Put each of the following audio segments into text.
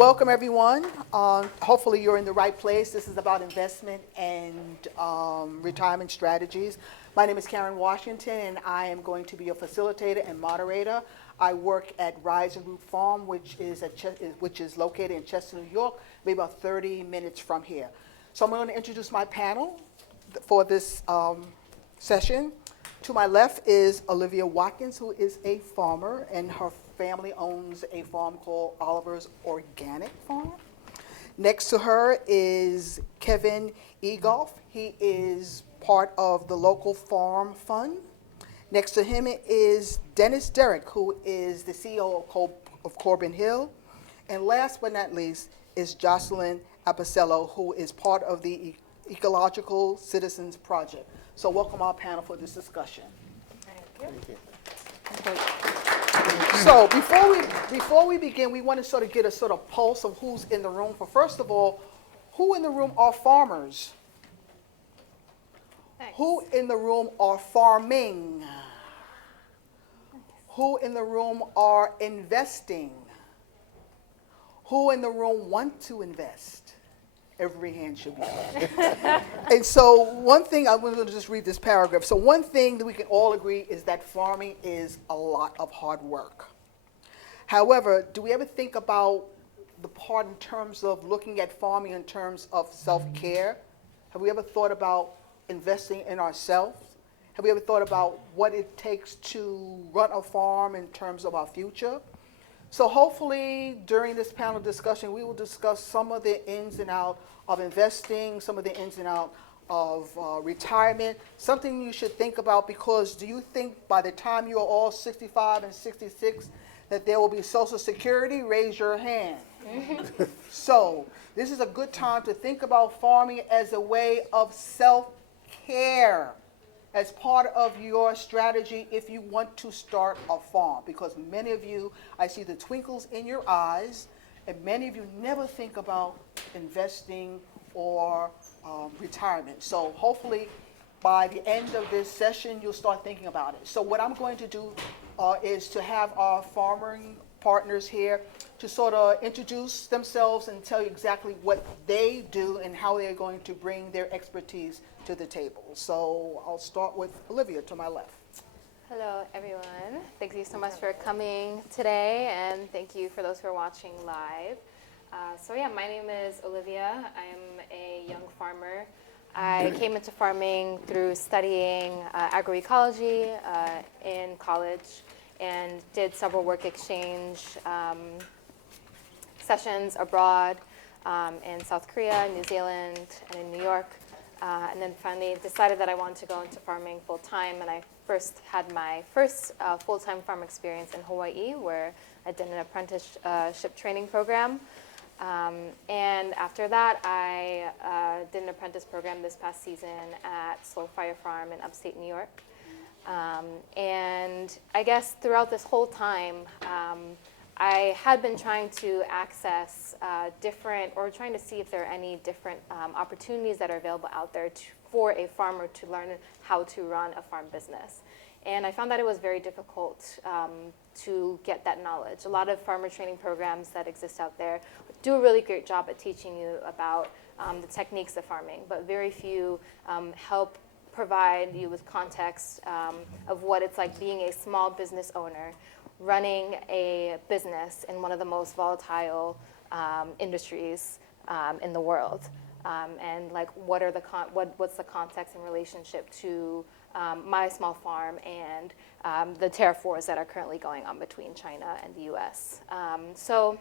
Welcome, everyone. Hopefully, you're in the right place. This is about investment and retirement strategies. My name is Karen Washington, and I am going to be a facilitator and moderator. I work at Rise and Root Farm, which is located in Chester, New York, maybe about 30 minutes from here. So I'm going to introduce my panel for this session. To my left is Olivia Watkins, who is a farmer, and her family owns a farm called Oliver's Organic Farm. Next to her is Kevin Egolf. He is part of the local farm fund. Next to him is Derryck, who is the CEO of Corbin Hill. And last but not least is Jocelyn Apicello, who is part of the Ecological Citizens Project. So welcome our panel for this discussion. Thank you. So before we begin, we want to sort of get a sort of pulse of who's in the room. For first of all, who in the room are farmers? Thanks. Who in the room are farming? Who in the room are investing? Who in the room want to invest? Every hand should be up. And so one thing, I'm going to just read this paragraph. So one thing that we can all agree is that farming is a lot of hard work. However, do we ever think about the part in terms of looking at farming in terms of self-care? Have we ever thought about investing in ourselves? Have we ever thought about what it takes to run a farm in terms of our future? So hopefully during this panel discussion, we will discuss some of the ins and outs of investing, some of the ins and outs of retirement, something you should think about, because do you think by the time you're all 65 and 66 that there will be Social Security? Raise your hand. So this is a good time to think about farming as a way of self-care, as part of your strategy if you want to start a farm. Because many of you, I see the twinkles in your eyes, and many of you never think about investing or retirement. So hopefully by the end of this session, you'll start thinking about it. So what I'm going to do is to have our farming partners here to sort of introduce themselves and tell you exactly what they do and how they're going to bring their expertise to the table. So I'll start with Olivia to my left. Hello, everyone. Thank you so much for coming today, and thank you for those who are watching live. My name is Olivia. I'm a young farmer. I came into farming through studying agroecology in college and did several work exchange sessions abroad in South Korea, New Zealand, and in New York. And then finally decided that I wanted to go into farming full time, and I first had my first full-time farm experience in Hawaii, where I did an apprenticeship training program. And after that, I did an apprentice program this past season at Soulfire farm in upstate New York. And I guess throughout this whole time, I had been trying to access trying to see if there are any different opportunities that are available out there for a farmer to learn how to run a farm business. And I found that it was very difficult to get that knowledge. A lot of farmer training programs that exist out there do a really great job at teaching you about the techniques of farming, but very few help provide you with context of what it's like being a small business owner, running a business in one of the most volatile industries in the world, and like what's the context and relationship to my small farm and the tariff wars that are currently going on between China and the U.S. So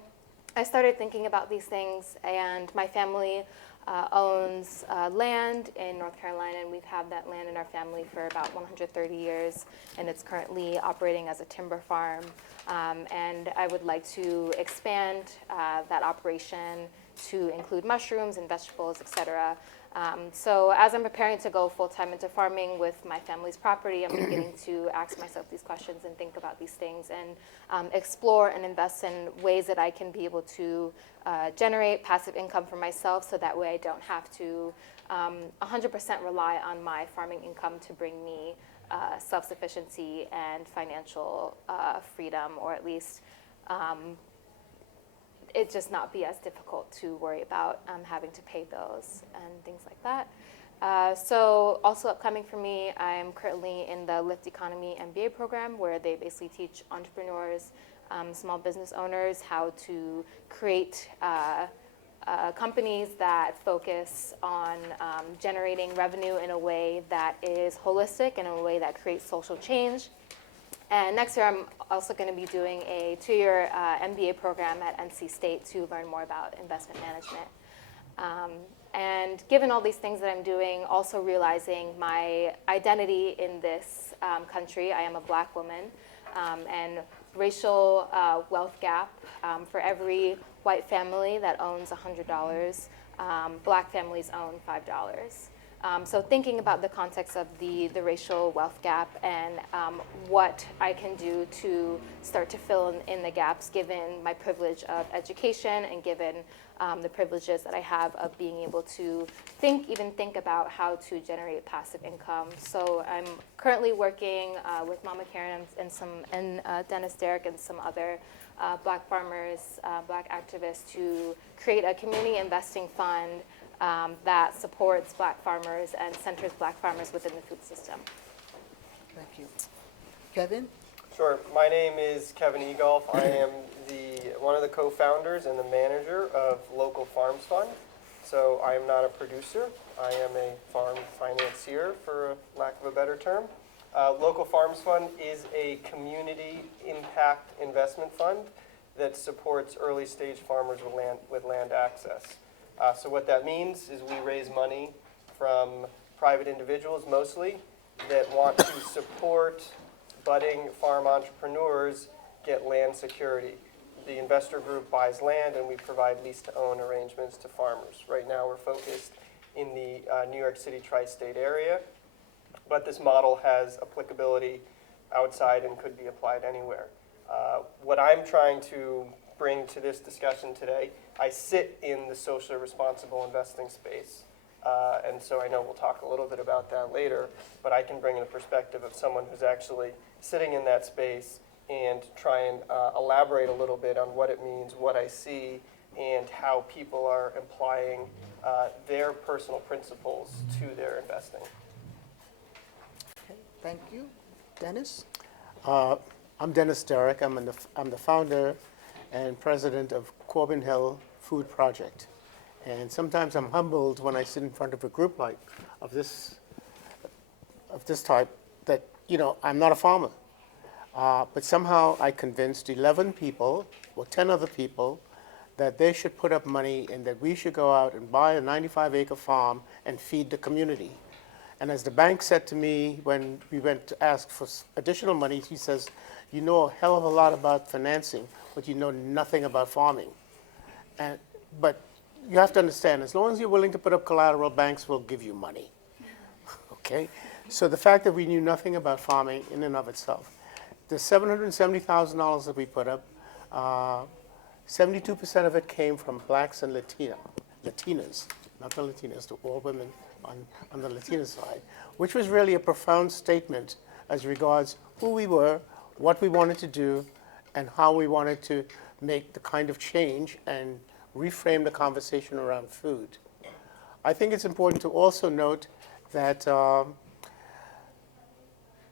I started thinking about these things, and my family owns land in North Carolina, and we've had that land in our family for about 130 years, and it's currently operating as a timber farm. And I would like to expand that operation to include mushrooms and vegetables, et cetera. So as I'm preparing to go full-time into farming with my family's property, I'm beginning to ask myself these questions and think about these things and explore and invest in ways that I can be able to generate passive income for myself, so that way I don't have to 100% rely on my farming income to bring me self-sufficiency and financial freedom, or at least it just not be as difficult to worry about having to pay bills and things like that. So also upcoming for me, I'm currently in the Lift Economy MBA program, where they basically teach entrepreneurs, small business owners, how to create companies that focus on generating revenue in a way that is holistic and in a way that creates social change. And next year, I'm also going to be doing a 2-year MBA program at NC State to learn more about investment management. And given all these things that I'm doing, also realizing my identity in this country, I am a Black woman, and racial wealth gap, for every white family that owns $100, Black families own $5. So thinking about the context of the racial wealth gap and what I can do to start to fill in the gaps, given my privilege of education and given the privileges that I have of being able to even think about how to generate passive income. So I'm currently working with Mama Karen and Dennis Derryck and some other Black farmers, Black activists to create a community investing fund that supports Black farmers and centers Black farmers within the food system. Thank you. Kevin? Sure. My name is Kevin Egolf. I am one of the co-founders and the manager of Local Farms Fund. So I am not a producer. I am a farm financier, for lack of a better term. Local Farms Fund is a community impact investment fund that supports early stage farmers with land access. So what that means is we raise money from private individuals mostly that want to support budding farm entrepreneurs get land security. The investor group buys land and we provide lease-to-own arrangements to farmers. Right now we're focused in the New York City tri-state area, but this model has applicability outside and could be applied anywhere. What I'm trying to bring to this discussion today, I sit in the socially responsible investing space. And so I know we'll talk a little bit about that later, but I can bring in a perspective of someone who's actually sitting in that space and try and elaborate a little bit on what it means, what I see, and how people are applying their personal principles to their investing. Okay, thank you. Dennis? I'm Dennis Derryck. I'm the founder and president of Corbin Hill Food Project. And sometimes I'm humbled when I sit in front of a group like of this type that, I'm not a farmer. But somehow I convinced 11 people or 10 other people that they should put up money and that we should go out and buy a 95-acre farm and feed the community. And as the bank said to me when we went to ask for additional money, he says, you know a hell of a lot about financing, but you know nothing about farming. But you have to understand, as long as you're willing to put up collateral, banks will give you money. Okay? So the fact that we knew nothing about farming in and of itself. The $770,000 that we put up, 72% of it came from blacks and Latinas, not the Latinas, the all women on the Latina side, which was really a profound statement as regards who we were, what we wanted to do, and how we wanted to make the kind of change and reframe the conversation around food. I think it's important to also note that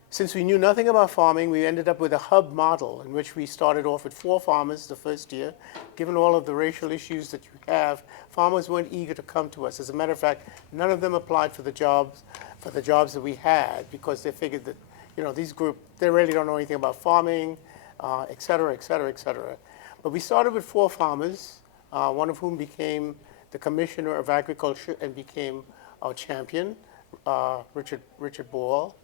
since we knew nothing about farming, we ended up with a hub model in which we started off with 4 farmers the first year. Given all of the racial issues that you have, farmers weren't eager to come to us. As a matter of fact, none of them applied for the jobs that we had because they figured that, these groups, they really don't know anything about farming, et cetera, et cetera, et cetera. But we started with 4 farmers, one of whom became the Commissioner of Agriculture and became our champion, Richard Ball.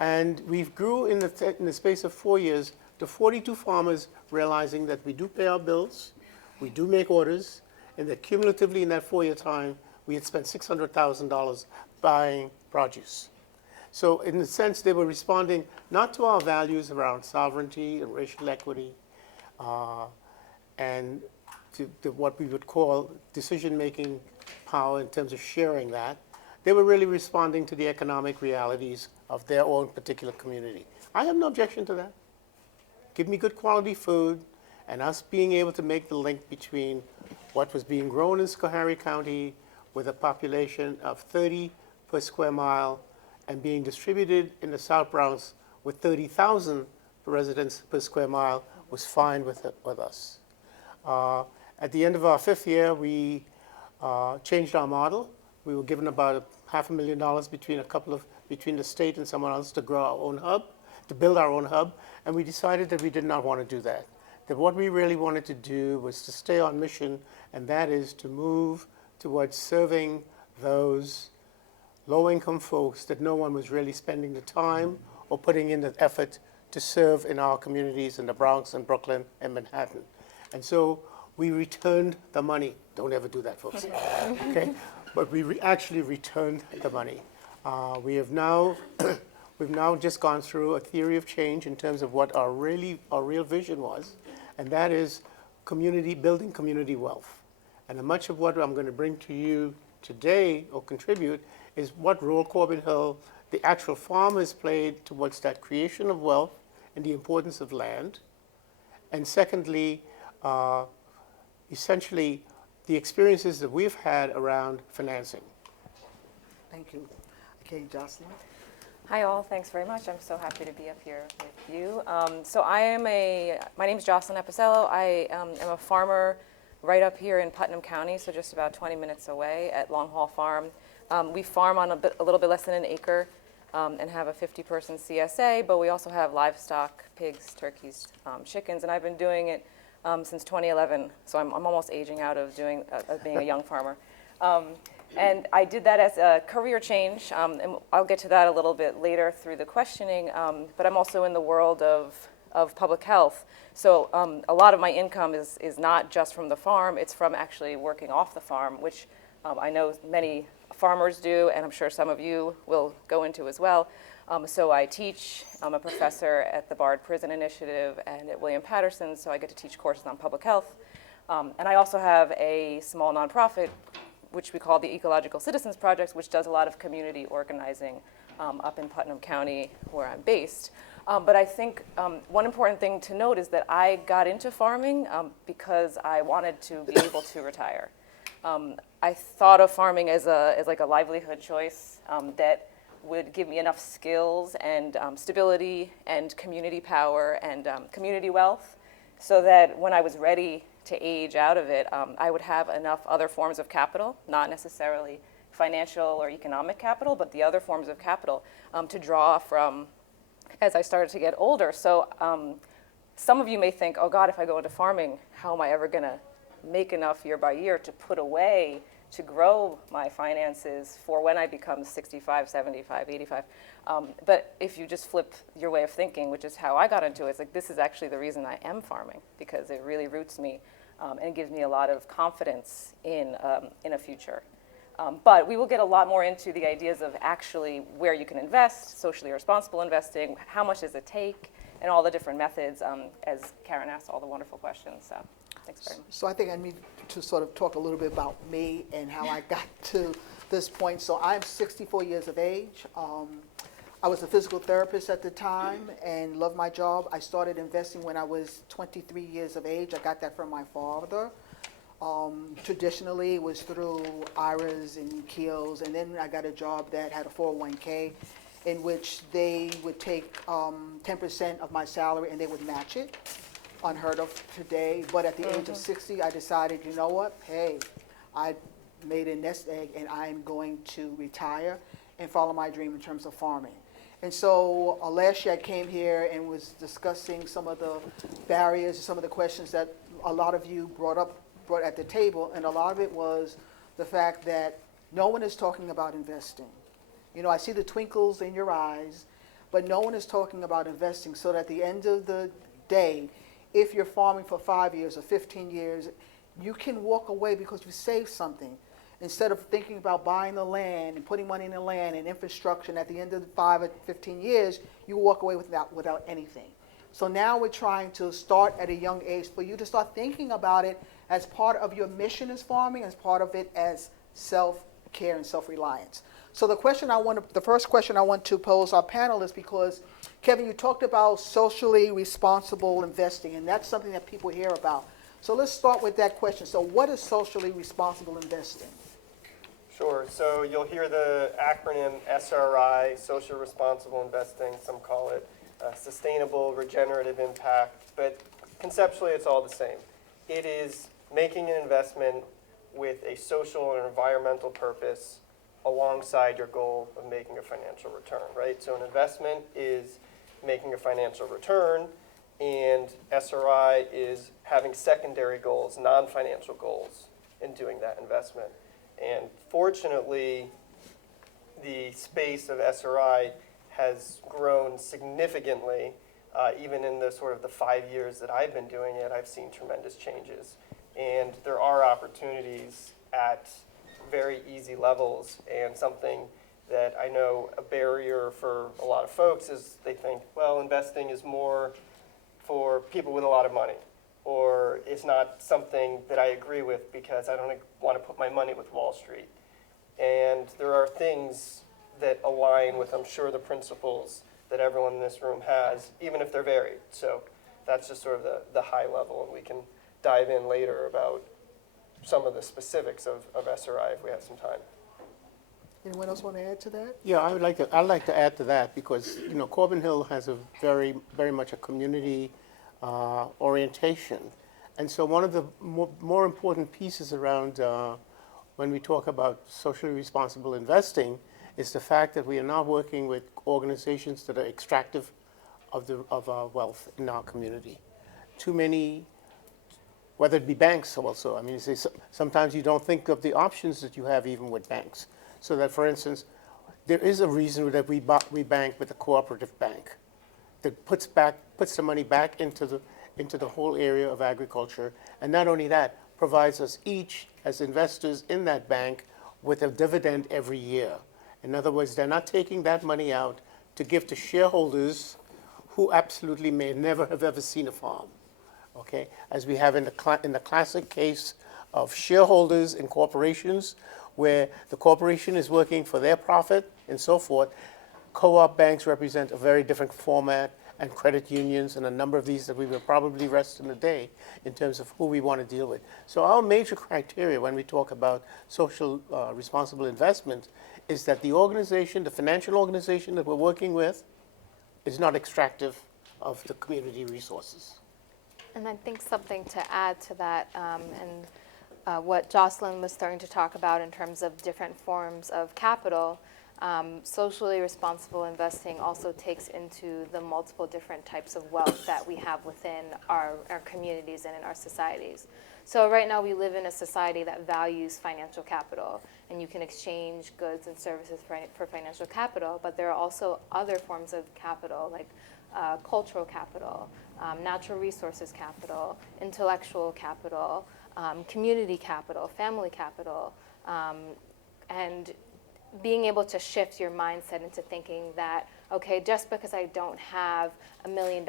And we grew in the space of 4 years to 42 farmers realizing that we do pay our bills, we do make orders, and that cumulatively in that 4-year time, we had spent $600,000 buying produce. So in a sense, they were responding not to our values around sovereignty and racial equity, and to what we would call decision-making power in terms of sharing that. They were really responding to the economic realities of their own particular community. I have no objection to that. Give me good quality food And us being able to make the link between what was being grown in Schoharie County with a population of 30 per square mile and being distributed in the South Bronx with 30,000 residents per square mile was fine with us. At the end of our 5th year, we changed our model. We were given about $500,000 between the state and someone else to grow our own hub, to build our own hub, and we decided that we did not want to do that. That what we really wanted to do was to stay on mission, and that is to move towards serving those low-income folks that no one was really spending the time or putting in the effort to serve in our communities in the Bronx and Brooklyn and Manhattan. And so we returned the money. Don't ever do that, folks. Okay? But we actually returned the money. We've now just gone through a theory of change in terms of what our real vision was, and that is building community wealth. And much of what I'm going to bring to you today or contribute is what role Corbin Hill, the actual farmers, played towards that creation of wealth and the importance of land. And secondly, essentially, the experiences that we've had around financing. Thank you. Okay, Jocelyn. Hi all, thanks very much. I'm so happy to be up here with you. My name is Jocelyn Apicello. I am a farmer right up here in Putnam County, so just about 20 minutes away at Longhaul Farm. We farm on a little bit less than an acre and have a 50-person CSA, but we also have livestock, pigs, turkeys, chickens, and I've been doing it since 2011, so I'm almost aging out of being a young farmer. And I did that as a career change, and I'll get to that a little bit later through the questioning, but I'm also in the world of public health. So a lot of my income is not just from the farm, it's from actually working off the farm, which I know many farmers do, and I'm sure some of you will go into as well. So I teach, I'm a professor at the Bard Prison Initiative and at William Patterson, so I get to teach courses on public health. And I also have a small nonprofit, which we call the Ecological Citizens Project, which does a lot of community organizing up in Putnam County, where I'm based. But I think one important thing to note is that I got into farming because I wanted to be able to retire. I thought of farming as like a livelihood choice that would give me enough skills and stability and community power and community wealth so that when I was ready to age out of it, I would have enough other forms of capital, not necessarily financial or economic capital, but the other forms of capital to draw from as I started to get older. So some of you may think, oh God, if I go into farming, how am I ever gonna make enough year by year to put away to grow my finances for when I become 65, 75, 85. But if you just flip your way of thinking, which is how I got into it, it's like this is actually the reason I am farming, because it really roots me and gives me a lot of confidence in a future. But we will get a lot more into the ideas of actually where you can invest, socially responsible investing, how much does it take, and all the different methods as Karen asked all the wonderful questions. So thanks very much. So I think I need to sort of talk a little bit about me and how I got to this point. So I'm 64 years of age. I was a physical therapist at the time and loved my job. I started investing when I was 23 years of age. I got that from my father. Traditionally, it was through IRAs and KEOs, and then I got a job that had a 401k in which they would take 10% of my salary and they would match it. Unheard of today, but at the age of 60, I decided, you know what, hey, I made a nest egg and I'm going to retire and follow my dream in terms of farming. And so last year I came here and was discussing some of the barriers and some of the questions that a lot of you brought at the table, and a lot of it was the fact that no one is talking about investing. You know, I see the twinkles in your eyes, but no one is talking about investing, so that at the end of the day, if you're farming for 5 years or 15 years, you can walk away because you saved something. Instead of thinking about buying the land and putting money in the land and infrastructure, and at the end of the 5 or 15 years, you walk away without anything. So now we're trying to start at a young age for you to start thinking about it as part of your mission as farming, as part of it as self care and self-reliance. So the first question I want to pose our panelists, because Kevin, you talked about socially responsible investing, and that's something that people hear about. So let's start with that question. So what is socially responsible investing? Sure. So you'll hear the acronym SRI, Social Responsible Investing. Some call it Sustainable Regenerative Impact. But conceptually, it's all the same. It is making an investment with a social and environmental purpose alongside your goal of making a financial return, right? So an investment is making a financial return, and SRI is having secondary goals, non-financial goals in doing that investment. And fortunately, the space of SRI has grown significantly. Even in the sort of the 5 years that I've been doing it, I've seen tremendous changes. And there are opportunities at very easy levels, and something that I know a barrier for a lot of folks is they think, well, investing is more for people with a lot of money, or it's not something that I agree with because I don't want to put my money with Wall Street. And there are things that align with, I'm sure, the principles that everyone in this room has, even if they're varied. So that's just sort of the high level, and we can dive in later about some of the specifics of SRI if we have some time. Anyone else want to add to that? Yeah, I'd like to add to that, because Corbin Hill has a very much a community orientation, and so one of the more important pieces around when we talk about socially responsible investing is the fact that we are now working with organizations that are extractive of our wealth in our community. Too many, whether it be banks also. I mean, sometimes you don't think of the options that you have even with banks. So that, for instance, there is a reason that we bank with a cooperative bank that puts the money back into the whole area of agriculture, and not only that, provides us each as investors in that bank with a dividend every year. In other words, they're not taking that money out to give to shareholders who absolutely may never have ever seen a farm. Okay, as we have in the classic case of shareholders in corporations, where the corporation is working for their profit and so forth. Co-op banks represent a very different format, and credit unions, and a number of these that we will probably rest in the day in terms of who we want to deal with. So our major criteria when we talk about social responsible investment is that the organization, the financial organization that we're working with, is not extractive of the community resources. And I think something to add to that, what Jocelyn was starting to talk about in terms of different forms of capital, socially responsible investing also takes into the multiple different types of wealth that we have within our communities and in our societies. So right now we live in a society that values financial capital, and you can exchange goods and services for financial capital, but there are also other forms of capital like cultural capital, natural resources capital, intellectual capital, community capital, family capital, and being able to shift your mindset into thinking that, okay, just because I don't have $1 million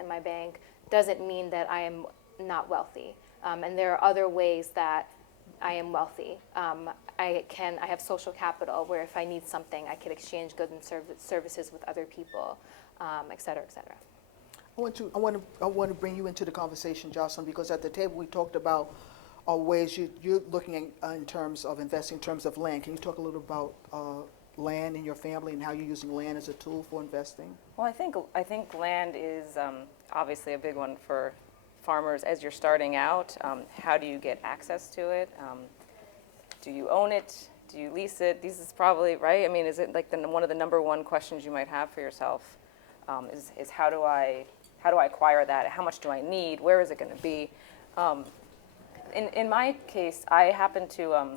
in my bank doesn't mean that I am not wealthy. And there are other ways that I am wealthy. I have social capital where if I need something, I can exchange goods and services with other people, et cetera, et cetera. I want to bring you into the conversation, Jocelyn, because at the table we talked about ways you're looking at in terms of investing, in terms of land. Can you talk a little about land in your family and how you're using land as a tool for investing? Well, I think land is obviously a big one for farmers as you're starting out. How do you get access to it? Do you own it? Do you lease it? This is probably, right? I mean, is it like one of the number one questions you might have for yourself is how do I acquire that? How much do I need? Where is it going to be? In my case, I happen to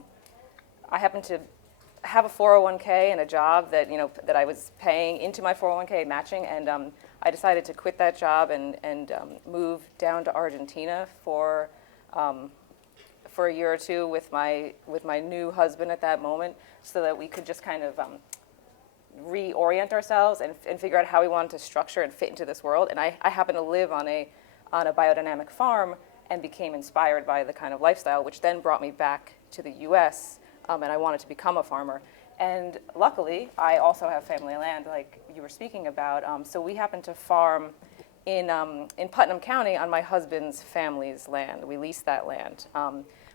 have a 401k and a job that that I was paying into my 401k matching, and I decided to quit that job and move down to Argentina for a year or two with my new husband at that moment, so that we could just kind of reorient ourselves and figure out how we wanted to structure and fit into this world. And I happen to live on a biodynamic farm and became inspired by the kind of lifestyle, which then brought me back to the U.S. and I wanted to become a farmer. And luckily, I also have family land, like you were speaking about. So we happen to farm in Putnam County on my husband's family's land. We lease that land.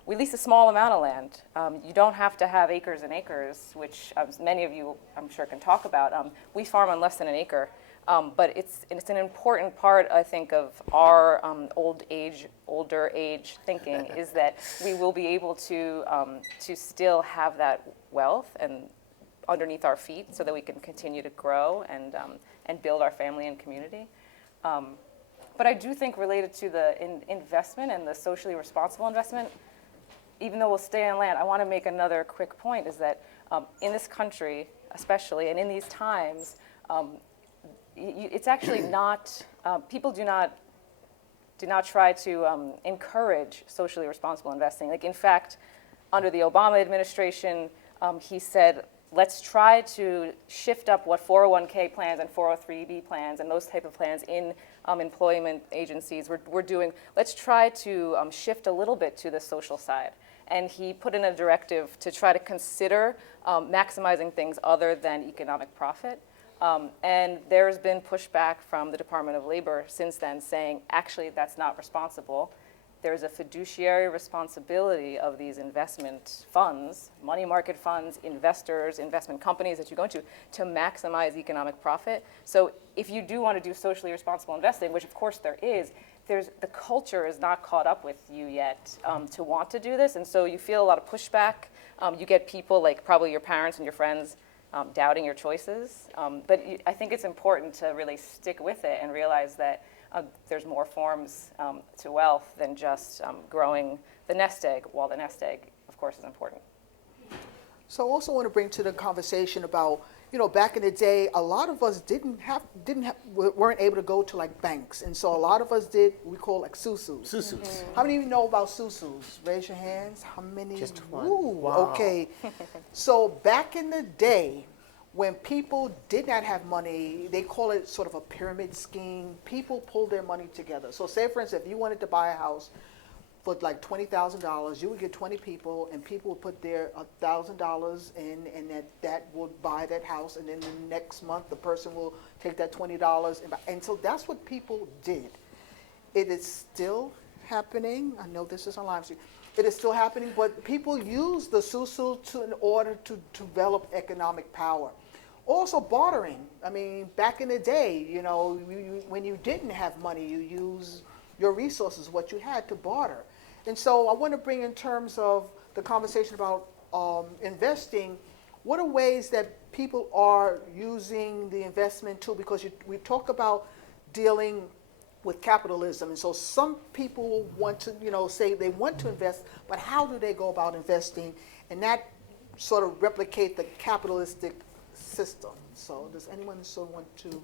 We lease a small amount of land. You don't have to have acres and acres, which many of you, I'm sure, can talk about. We farm on less than an acre. But it's an important part, I think, of our older age thinking is that we will be able to still have that wealth and underneath our feet, so that we can continue to grow and build our family and community. But I do think, related to the investment and the socially responsible investment, even though we'll stay on land, I want to make another quick point: is that in this country, especially, and in these times. It's actually not, people do not try to encourage socially responsible investing. Like, in fact, under the Obama administration, he said, let's try to shift up what 401k plans and 403b plans and those type of plans in employment agencies we're doing. Let's try to shift a little bit to the social side. And he put in a directive to try to consider maximizing things other than economic profit. And there's been pushback from the Department of Labor since then, saying, actually, that's not responsible. There's a fiduciary responsibility of these investment funds, money market funds, investors, investment companies that you go into, to maximize economic profit. So if you do want to do socially responsible investing, which of course there is, the culture is not caught up with you yet to want to do this. And so you feel a lot of pushback. You get people like probably your parents and your friends doubting your choices. But I think it's important to really stick with it and realize that there's more forms to wealth than just growing the nest egg, while the nest egg, of course, is important. So I also want to bring to the conversation about, back in the day, a lot of us weren't able to go to like banks. And so a lot of us did, we call like susus. Susus. How many of you know about susus? Raise your hands. How many? Just one. Ooh, Wow. Okay. So back in the day, when people did not have money, they call it sort of a pyramid scheme. People pulled their money together. So say, for instance, if you wanted to buy a house for like $20,000, you would get 20 people, and people would put their $1,000 in, and that would buy that house. And then the next month, the person will take that $20 and so that's what people did. It is still happening. I know this is on live stream. It is still happening, but people use the susu in order to develop economic power. Also bartering. I mean, back in the day, when you didn't have money, you use your resources, what you had, to barter. And so I want to bring in terms of the conversation about investing, what are ways that people are using the investment tool? Because we talk about dealing with capitalism, and so some people want to, say they want to invest, but how do they go about investing, and that sort of replicate the capitalistic system? So does anyone sort of want to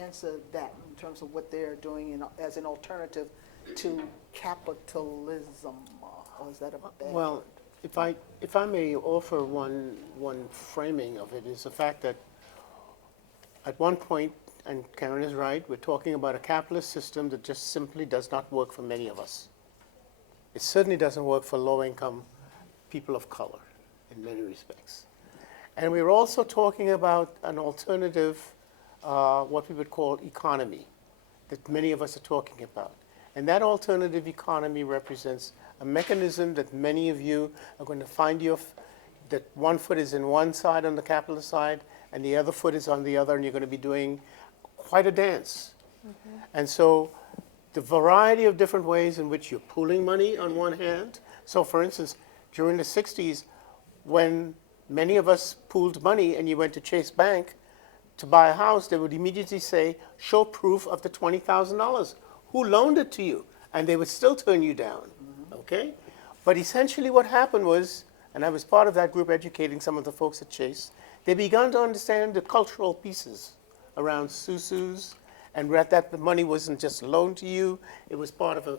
answer that in terms of what they're doing as an alternative to capitalism, or is that a bad Well, word? if I may offer one framing of it, is the fact that at one point, and Karen is right, we're talking about a capitalist system that just simply does not work for many of us. It certainly doesn't work for low-income people of color in many respects. And we're also talking about an alternative, what we would call economy, that many of us are talking about. And that alternative economy represents a mechanism that many of you are going to find that one foot is in one side on the capitalist side, and the other foot is on the other, and you're going to be doing quite a dance. Mm-hmm. And so the variety of different ways in which you're pooling money on one hand. So for instance, during the 60s, when many of us pooled money and you went to Chase Bank to buy a house, they would immediately say, show proof of the $20,000. Who loaned it to you? And they would still turn you down, okay? But essentially what happened was, and I was part of that group educating some of the folks at Chase, they began to understand the cultural pieces around susus, and that the money wasn't just loaned to you, it was part of a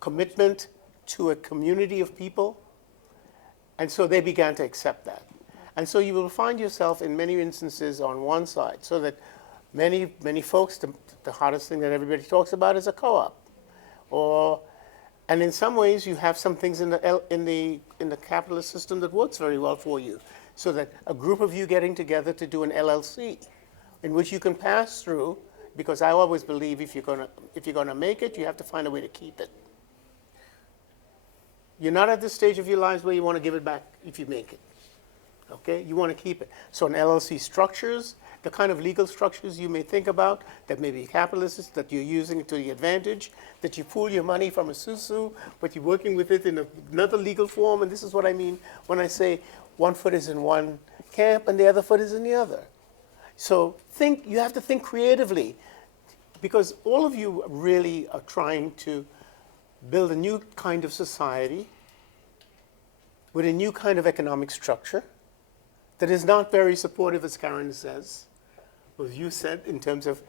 commitment to a community of people. And so they began to accept that. And so you will find yourself in many instances on one side, so that many folks, the hardest thing that everybody talks about is a co-op, or And in some ways, you have some things in the capitalist system that works very well for you. So that a group of you getting together to do an LLC, in which you can pass through, because I always believe if you're gonna make it, you have to find a way to keep it. You're not at this stage of your lives where you want to give it back if you make it. Okay? You want to keep it. So an LLC structures, the kind of legal structures you may think about that may be capitalist, that you're using to the advantage, that you pool your money from a susu, but you're working with it in another legal form. And this is what I mean when I say one foot is in one camp and the other foot is in the other. So you have to think creatively, because all of you really are trying to build a new kind of society with a new kind of economic structure that is not very supportive, as Karen says, as you said, in terms of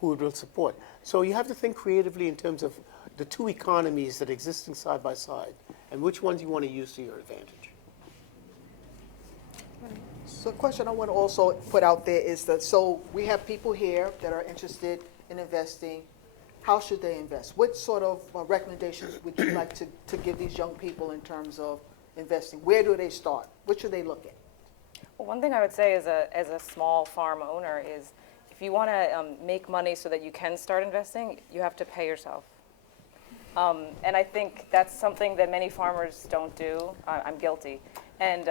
who it will support. So you have to think creatively in terms of the two economies that exist side by side and which ones you want to use to your advantage. So a question I want to also put out there is that, so we have people here that are interested in investing. How should they invest? What sort of recommendations would you like to give these young people in terms of investing? Where do they start? What should they look at? Well, one thing I would say as a small farm owner is if you want to make money so that you can start investing, you have to pay yourself. And I think that's something that many farmers don't do. I'm guilty. And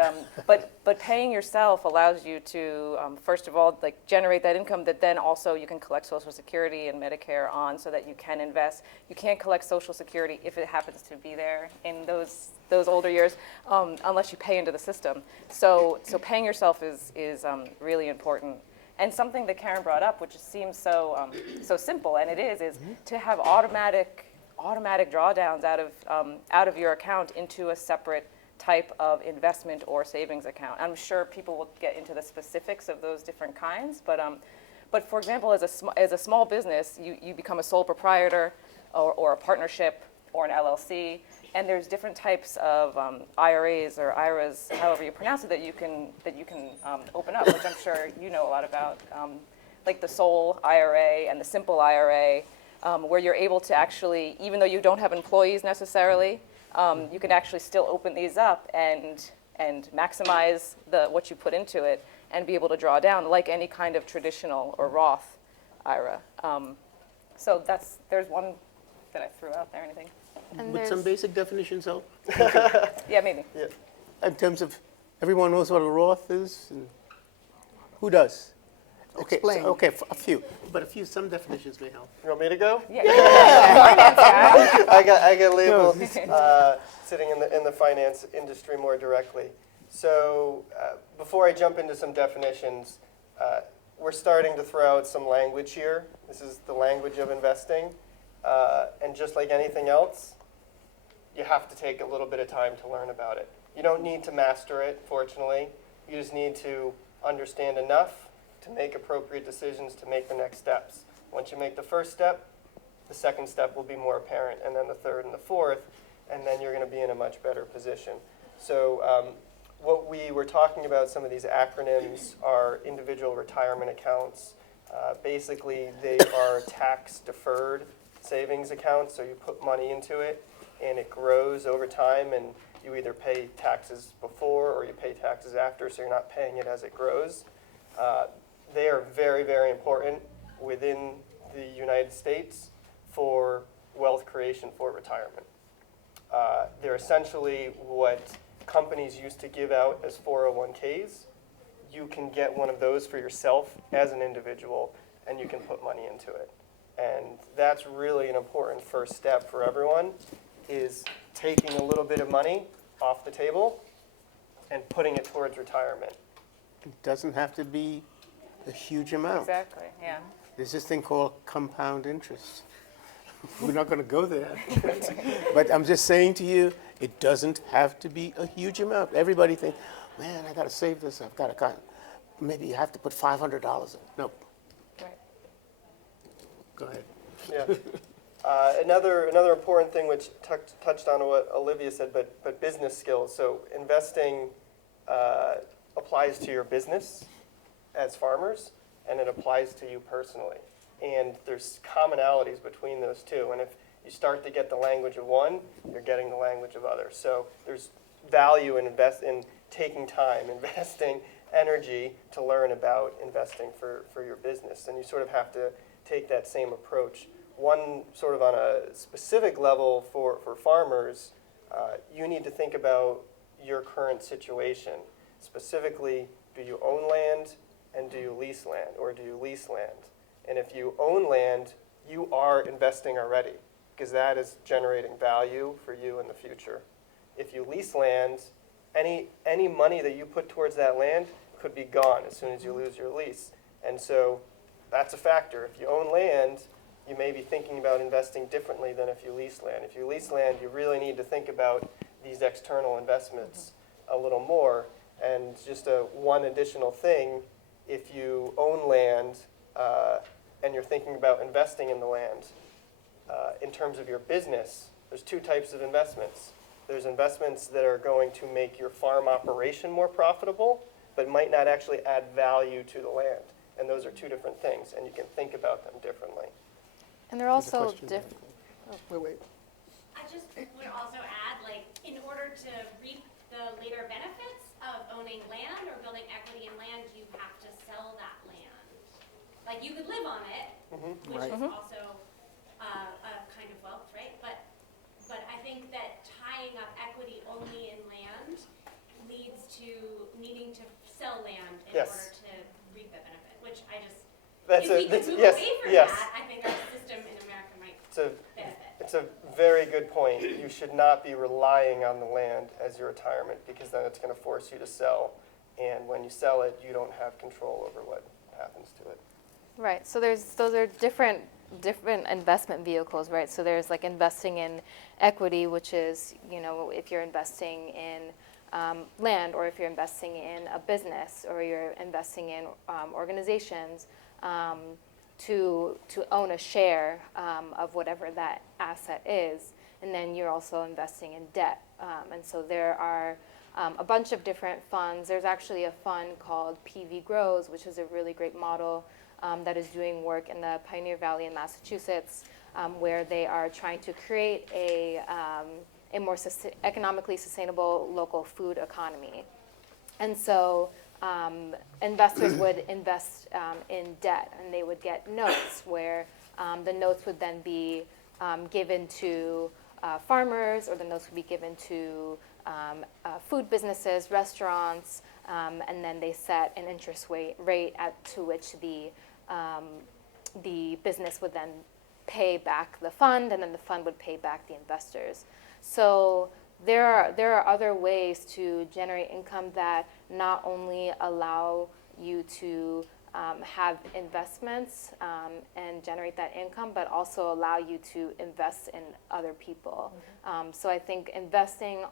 but paying yourself allows you to first of all generate that income that then also you can collect Social Security and Medicare on, so that you can invest. You can't collect Social Security if it happens to be there in those older years unless you pay into the system. So paying yourself is really important. And something that Karen brought up, which seems so simple, and it is to have automatic drawdowns out of your account into a separate type of investment or savings account. I'm sure people will get into the specifics of those different kinds, but for example, as a small business, you become a sole proprietor or a partnership or an LLC, and there's different types of IRAs or IRAs, however you pronounce it, that you can open up, which I'm sure you know a lot about, like the Soul IRA and the Simple IRA, where you're able to actually, even though you don't have employees necessarily, you can actually still open these up and maximize what you put into it and be able to draw down like any kind of traditional or Roth IRA. So there's one that I threw out there. Anything? And With some basic definitions, though, Yeah, maybe. Yeah. in terms of everyone knows what a Roth is, and who does? Okay, Explain. Some definitions may help. You want me to go? Yeah. Finance guy. I got labeled sitting in the finance industry more directly. So before I jump into some definitions, we're starting to throw out some language here. This is the language of investing. And just like anything else, you have to take a little bit of time to learn about it. You don't need to master it, fortunately. You just need to understand enough to make appropriate decisions to make the next steps. Once you make the first step, the second step will be more apparent, and then the third and the fourth, and then you're going to be in a much better position. So what we were talking about, some of these acronyms are individual retirement accounts. Basically, they are tax-deferred savings accounts, so you put money into it, and it grows over time, and you either pay taxes before or you pay taxes after, so you're not paying it as it grows. They are very, very important within the United States for wealth creation for retirement. They're essentially what companies used to give out as 401ks. You can get one of those for yourself as an individual, and you can put money into it. And that's really an important first step for everyone, is taking a little bit of money off the table and putting it towards retirement. It doesn't have to be a huge amount. Exactly. Yeah. There's this thing called compound interest. We're not going to go there. But I'm just saying to you, it doesn't have to be a huge amount. Everybody thinks, man, I got to save this. I've got to, maybe you have to put $500 in. Nope. Right. Go ahead. Yeah. Another important thing which touched on what Olivia said, but business skills. So investing applies to your business as farmers, and it applies to you personally. And there's commonalities between those two. And you start to get the language of one, you're getting the language of others. So there's value in taking time, investing energy to learn about investing for your business. And you sort of have to take that same approach. One sort of on a specific level for farmers, you need to think about your current situation. Specifically, do you own land and do you lease land, or do you lease land? And if you own land, you are investing already, because that is generating value for you in the future. If you lease land, any money that you put towards that land could be gone as soon as you lose your lease. And so that's a factor. If you own land, you may be thinking about investing differently than if you lease land. If you lease land, you really need to think about these external investments a little more. And just one additional thing, if you own land and you're thinking about investing in the land, in terms of your business, there's two types of investments. There's investments that are going to make your farm operation more profitable, but might not actually add value to the land. And those are two different things, and you can think about them differently. And they're also different. Wait. I just would also add, like, in order to reap the later benefits of owning land or building equity in land, you have to sell that land. Like, you could live on it, which Right. is also a kind of wealth, right? But I think that tying up equity only in land leads to needing to sell land in Yes. order to reap the benefit, which I just, That's if we could move yes, away from yes. that, I think our system in America might benefit. It's a very good point. You should not be relying on the land as your retirement, because then it's going to force you to sell. And when you sell it, you don't have control over what happens to it. Right. So those are different investment vehicles, right? So there's like investing in equity, which is, if you're investing in land, or if you're investing in a business, or you're investing in organizations, to own a share of whatever that asset is. And then you're also investing in debt. And so there are a bunch of different funds. There's actually a fund called PV Grows, which is a really great model that is doing work in the Pioneer Valley in Massachusetts, where they are trying to create a more economically sustainable local food economy. And so investors would invest in debt, and they would get notes where the notes would then be given to farmers, or the notes would be given to food businesses, restaurants, and then they set an interest rate to which the business would then pay back the fund, and then the fund would pay back the investors. So there are other ways to generate income that not only allow you to have investments and generate that income, but also allow you to invest in other people. So I think investing,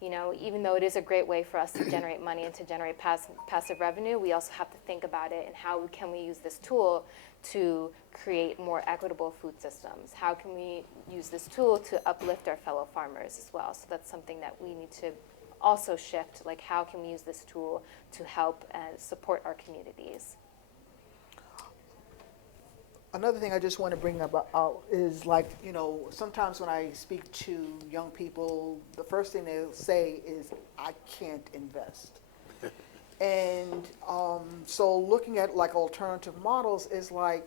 even though it is a great way for us to generate money and to generate passive revenue, we also have to think about it and how can we use this tool to create more equitable food systems? How can we use this tool to uplift our fellow farmers as well? So that's something that we need to also shift, like how can we use this tool to help and support our communities? Another thing I just want to bring out is, like, sometimes when I speak to young people, the first thing they'll say is, I can't invest. And so looking at like alternative models is like,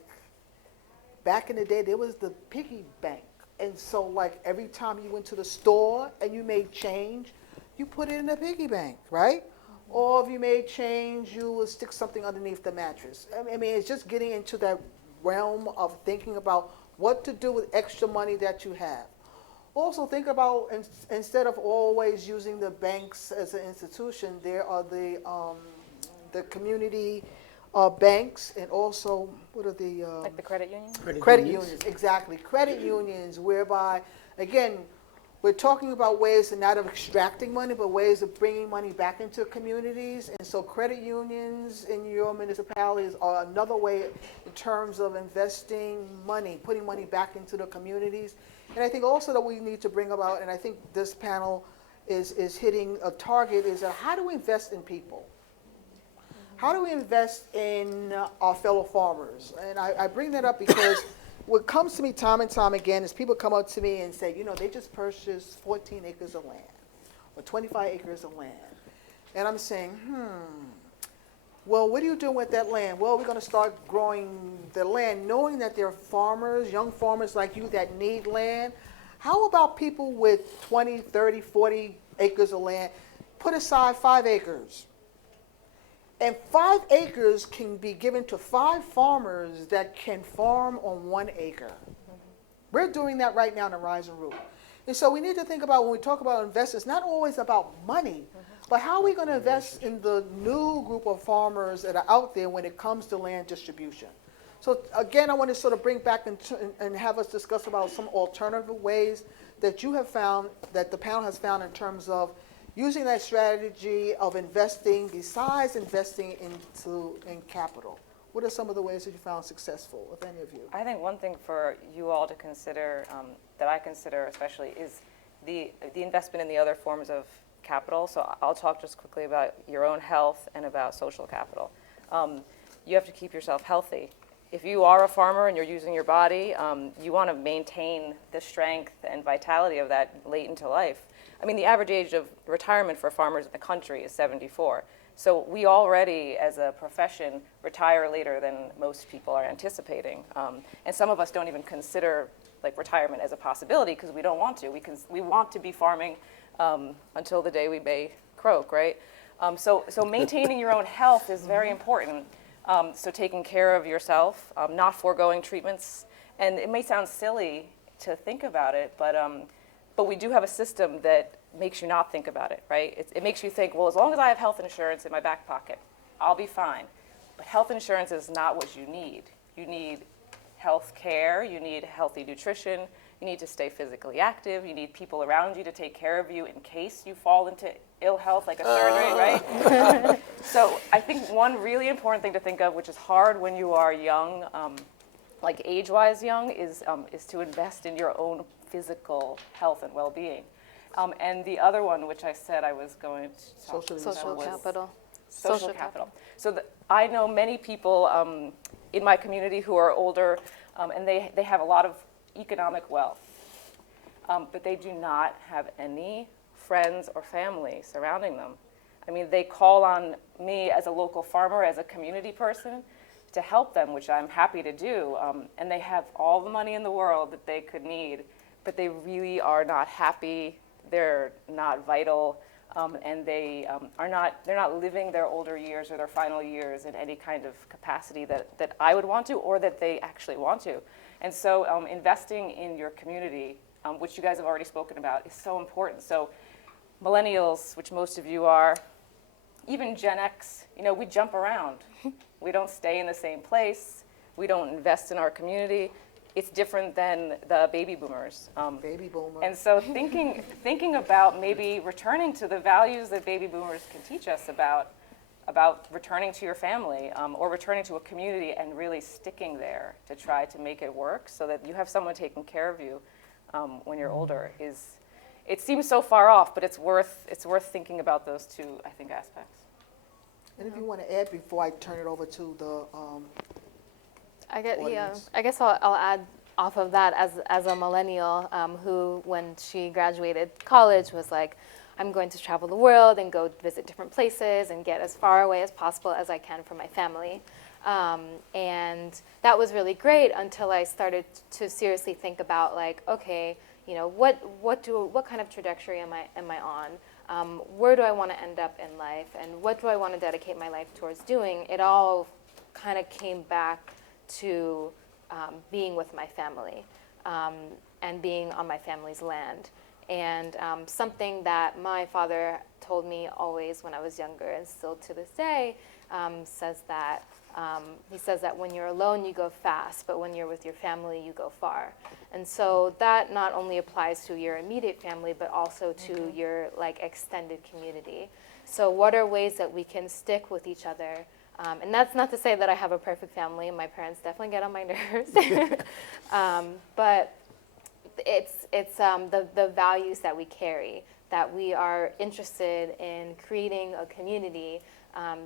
back in the day, there was the piggy bank. And so like every time you went to the store and you made change, you put it in the piggy bank, right? Or if you made change, you would stick something underneath the mattress. I mean, it's just getting into that realm of thinking about what to do with extra money that you have. Also think about, instead of always using the banks as an institution, there are the community banks, and also, what are the... Like the credit union? Credit unions, exactly. Credit unions, whereby, again, we're talking about ways not of extracting money, but ways of bringing money back into communities. And so credit unions in your municipalities are another way in terms of investing money, putting money back into the communities. And I think also that we need to bring about, and I think this panel is hitting a target, is that how do we invest in people? How do we invest in our fellow farmers? And I bring that up because what comes to me time and time again is people come up to me and say, they just purchased 14 acres of land or 25 acres of land. And I'm saying, well, what are you doing with that land? Well, we're going to start growing the land, knowing that there are farmers, young farmers like you that need land. How about people with 20, 30, 40 acres of land? Put aside 5 acres. And 5 acres can be given to 5 farmers that can farm on 1 acre. We're doing that right now in the Rise and Root. And so we need to think about, when we talk about investors, not always about money, but how are we going to invest in the new group of farmers that are out there when it comes to land distribution? So again, I want to sort of bring back and have us discuss about some alternative ways that you have found, that the panel has found in terms of using that strategy of investing besides investing in capital. What are some of the ways that you found successful, if any of you? I think one thing for you all to consider, that I consider especially, is the investment in the other forms of capital. So I'll talk just quickly about your own health and about social capital. You have to keep yourself healthy. If you are a farmer and you're using your body, you want to maintain the strength and vitality of that late into life. I mean, the average age of retirement for farmers in the country is 74. So we already, as a profession, retire later than most people are anticipating. And some of us don't even consider retirement as a possibility because we don't want to. We want to be farming until the day we may croak, right? So maintaining your own health is very important. So taking care of yourself, not foregoing treatments. And it may sound silly to think about it, but we do have a system that makes you not think about it, right? It makes you think, well, as long as I have health insurance in my back pocket, I'll be fine. But health insurance is not what you need. You need health care, you need healthy nutrition, you need to stay physically active, you need people around you to take care of you in case you fall into ill health, like a surgery, right? So I think one really important thing to think of, which is hard when you are young, like age-wise young, is to invest in your own physical health and well-being. And the other one, which I said I was going to talk about, Social was capital. social capital. So I know many people in my community who are older, and they have a lot of economic wealth, but they do not have any friends or family surrounding them. I mean, they call on me as a local farmer, as a community person, to help them, which I'm happy to do, and they have all the money in the world that they could need, but they really are not happy, they're not vital, and they're not living their older years or their final years in any kind of capacity that I would want to, or that they actually want to. And so investing in your community, which you guys have already spoken about, is so important. So millennials, which most of you are, even Gen X, we jump around. We don't stay in the same place. We don't invest in our community. It's different than the baby boomers. Baby boomer. And so thinking about maybe returning to the values that baby boomers can teach us about returning to your family, or returning to a community and really sticking there to try to make it work so that you have someone taking care of you when you're older. It seems so far off, but it's worth thinking about those two, I think, aspects. And if you want to add before I turn it over to the audience. I guess I'll add off of that as a millennial who, when she graduated college, was like, I'm going to travel the world and go visit different places and get as far away as possible as I can from my family. And that was really great until I started to seriously think about, like, okay, what kind of trajectory am I on? Where do I want to end up in life, and what do I want to dedicate my life towards doing? It all kind of came back to being with my family and being on my family's land. And something that my father told me always when I was younger, and still to this day, says that he says that when you're alone you go fast, but when you're with your family you go far. And so that not only applies to your immediate family, but also to your extended community. So what are ways that we can stick with each other? And that's not to say that I have a perfect family. My parents definitely get on my nerves. But it's the values that we carry, that we are interested in creating a community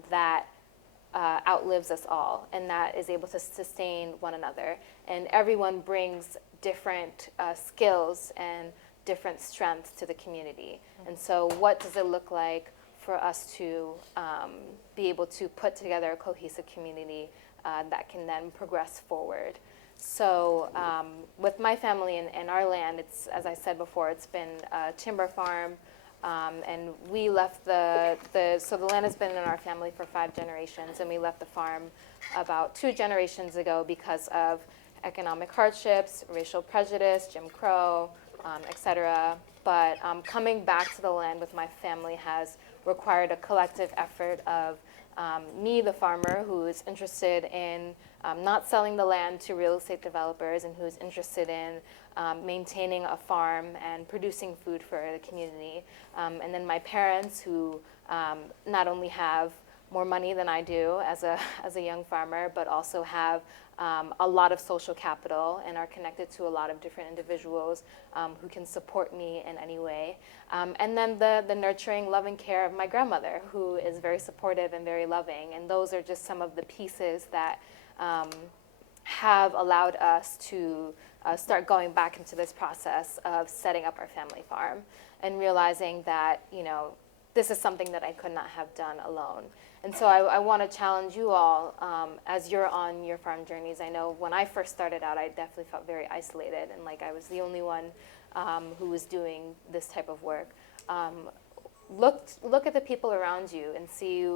that outlives us all, and that is able to sustain one another. And everyone brings different skills and different strengths to the community. And so what does it look like for us to be able to put together a cohesive community that can then progress forward? So with my family and our land, it's, as I said before, it's been a timber farm. And we left so the land has been in our family for 5 generations, and we left the farm about 2 generations ago because of economic hardships, racial prejudice, Jim Crow, et cetera. But coming back to the land with my family has required a collective effort of me, the farmer, who is interested in not selling the land to real estate developers and who's interested in maintaining a farm and producing food for the community. And then my parents, who not only have more money than I do as a young farmer, but also have a lot of social capital and are connected to a lot of different individuals who can support me in any way. And then the nurturing, loving care of my grandmother, who is very supportive and very loving. And those are just some of the pieces that have allowed us to start going back into this process of setting up our family farm and realizing that, this is something that I could not have done alone. And so I want to challenge you all as you're on your farm journeys. I know when I first started out, I definitely felt very isolated and like I was the only one who was doing this type of work. Look at the people around you and see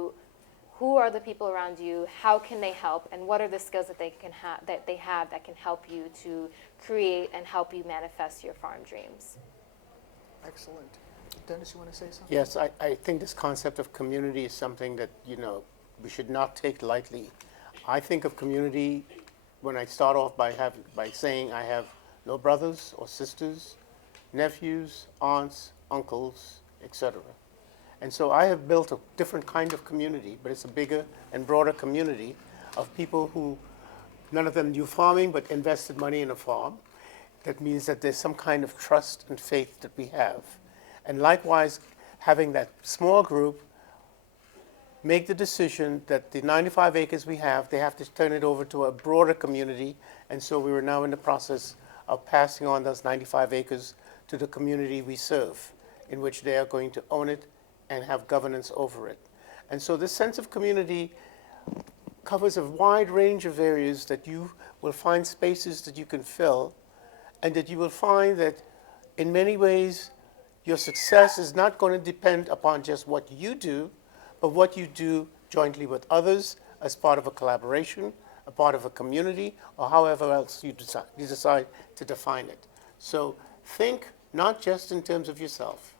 who are the people around you, how can they help, and what are the skills that they have that can help you to create and help you manifest your farm dreams. Excellent. Dennis, you want to say something? Yes, I think this concept of community is something that, we should not take lightly. I think of community when I start off by saying I have no brothers or sisters, nephews, aunts, uncles, etc. And so I have built a different kind of community, but it's a bigger and broader community of people who, none of them knew farming, but invested money in a farm. That means that there's some kind of trust and faith that we have. And likewise, having that small group make the decision that the 95 acres we have, they have to turn it over to a broader community. And so we are now in the process of passing on those 95 acres to the community we serve, in which they are going to own it and have governance over it. And so this sense of community covers a wide range of areas that you will find spaces that you can fill, and that you will find that in many ways your success is not going to depend upon just what you do, but what you do jointly with others as part of a collaboration, a part of a community, or however else you decide to define it. So think not just in terms of yourself,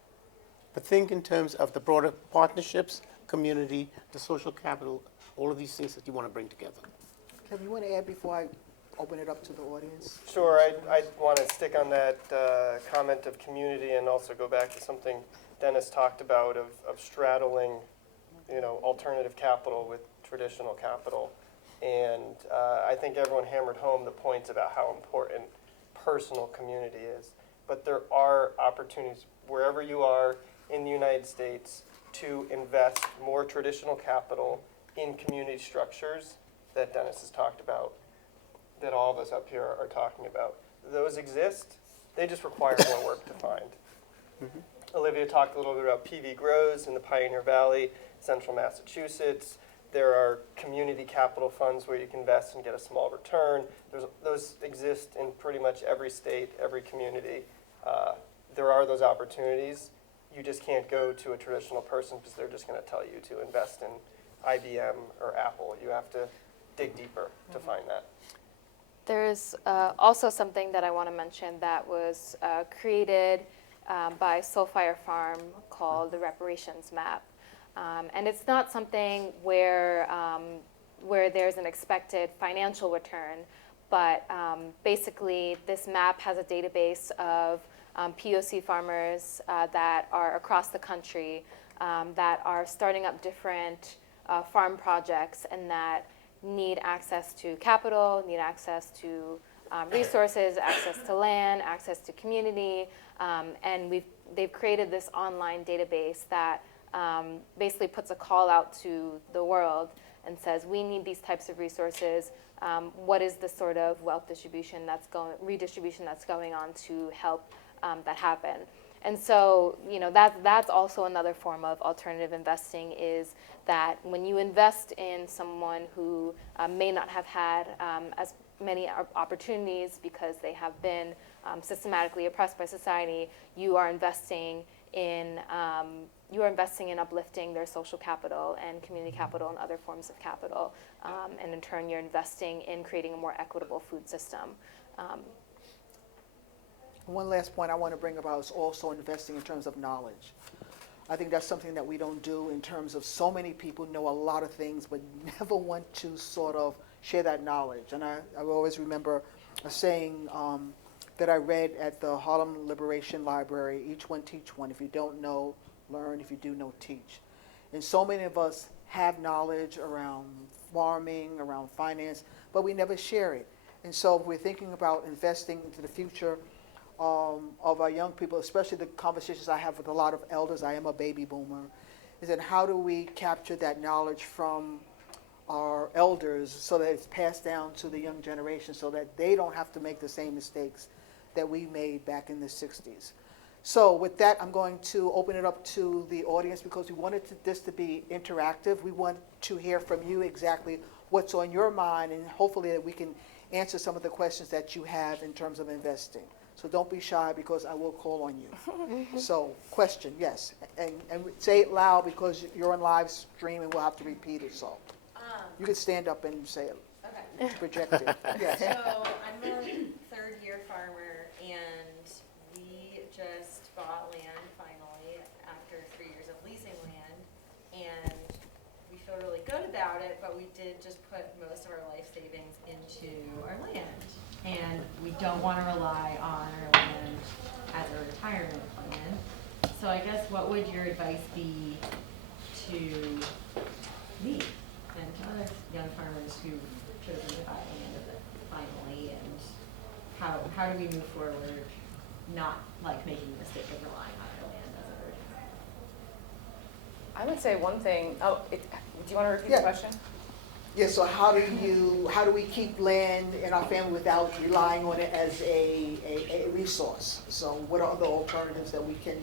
but think in terms of the broader partnerships, community, the social capital, all of these things that you want to bring together. Kevin, you want to add before I open it up to the audience? Sure, I want to stick on that comment of community and also go back to something Dennis talked about of straddling, alternative capital with traditional capital. And I think everyone hammered home the points about how important personal community is. But there are opportunities wherever you are in the United States to invest more traditional capital in community structures that Dennis has talked about, that all of us up here are talking about. Those exist, they just require more work to find. Olivia talked a little bit about PV Grows in the Pioneer Valley, central Massachusetts. There are community capital funds where you can invest and get a small return. Those exist in pretty much every state, every community. There are those opportunities. You just can't go to a traditional person because they're just going to tell you to invest in IBM or Apple. You have to dig deeper to find that. There's also something that I want to mention that was created by Soulfire Farm called the Reparations map. And it's not something where there's an expected financial return, but basically this map has a database of POC farmers that are across the country that are starting up different farm projects and that need access to capital, need access to resources, access to land, access to community, and they've created this online database that basically puts a call out to the world and says, we need these types of resources. What is the sort of wealth distribution redistribution that's going on to help that happen? And so, that's also another form of alternative investing, is that when you invest in someone who may not have had as many opportunities because they have been systematically oppressed by society, you are investing in uplifting their social capital and community capital and other forms of capital, and in turn, you're investing in creating a more equitable food system. One last point I want to bring about is also investing in terms of knowledge. I think that's something that we don't do in terms of so many people know a lot of things but never want to sort of share that knowledge. And I always remember a saying that I read at the Harlem Liberation Library, each one teach one. If you don't know, learn. If you do know, teach. And so many of us have knowledge around farming, around finance, but we never share it. And so if we're thinking about investing into the future of our young people, especially the conversations I have with a lot of elders, I am a baby boomer, is that how do we capture that knowledge from our elders so that it's passed down to the young generation so that they don't have to make the same mistakes that we made back in the 60s. So with that, I'm going to open it up to the audience because we wanted this to be interactive. We want to hear from you exactly what's on your mind, and hopefully that we can answer some of the questions that you have in terms of investing. So don't be shy because I will call on you. So question, yes. And say it loud because you're on live stream and we'll have to repeat it. So you can stand up and say it. Okay. To project it. Yes. So I'm a third-year farmer, and we just bought land finally after 3 years of leasing land, and we feel really good about it, but we did just put most of our life savings into our land, and we don't want to rely on our land as a retirement plan. So I guess what would your advice be to me and to other young farmers who chosen to buy land finally, and how do we move forward, not like making the mistake of relying on our land as a retirement? I would say one thing. Do you want to repeat the question? Yeah, so how do we keep land in our family without relying on it as a resource? So what are the alternatives that we can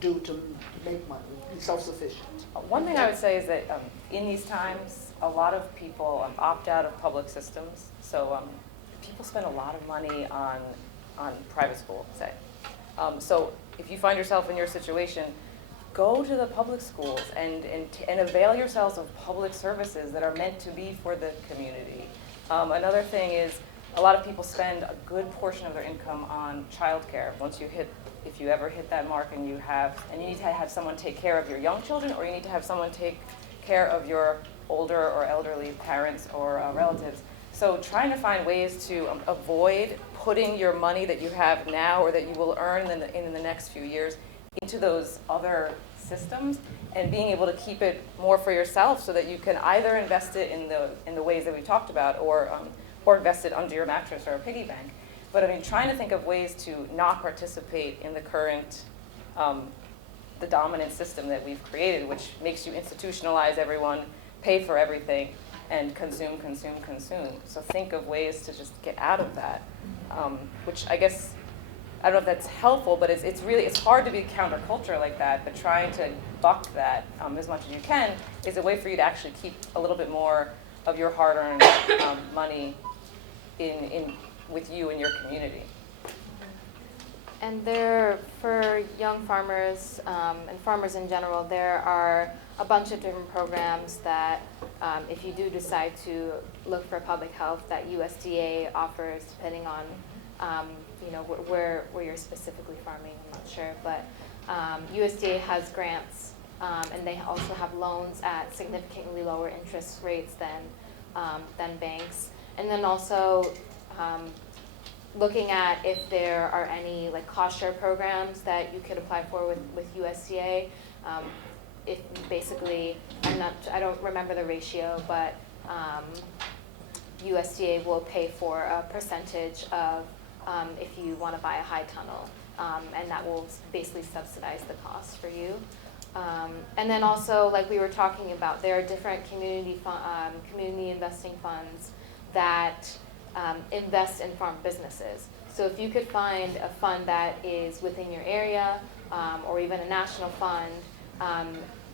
do to make money, be self-sufficient? One thing I would say is that in these times, a lot of people opt out of public systems. So people spend a lot of money on private school, say. So if you find yourself in your situation, go to the public schools and avail yourselves of public services that are meant to be for the community. Another thing is a lot of people spend a good portion of their income on childcare. If you ever hit that mark and you need to have someone take care of your young children, or you need to have someone take care of your older or elderly parents or relatives. So trying to find ways to avoid putting your money that you have now or that you will earn in the next few years into those other systems, and being able to keep it more for yourself so that you can either invest it in the ways that we talked about, or invest it under your mattress or a piggy bank. But I mean, trying to think of ways to not participate in the current, the dominant system that we've created, which makes you institutionalize everyone, pay for everything, and consume. So think of ways to just get out of that, which I guess, I don't know if that's helpful, but it's hard to be counterculture like that, but trying to buck that as much as you can is a way for you to actually keep a little bit more of your hard-earned money with you and your community. And for young farmers and farmers in general, there are a bunch of different programs that if you do decide to look for public health that USDA offers, depending on where you're specifically farming, I'm not sure, but USDA has grants, and they also have loans at significantly lower interest rates than banks. And then also looking at if there are any cost share programs that you could apply for with USDA. If basically, I don't remember the ratio, but USDA will pay for a percentage of if you want to buy a high tunnel, and that will basically subsidize the cost for you. And then also, like we were talking about, there are different community investing funds that invest in farm businesses. So if you could find a fund that is within your area, or even a national fund,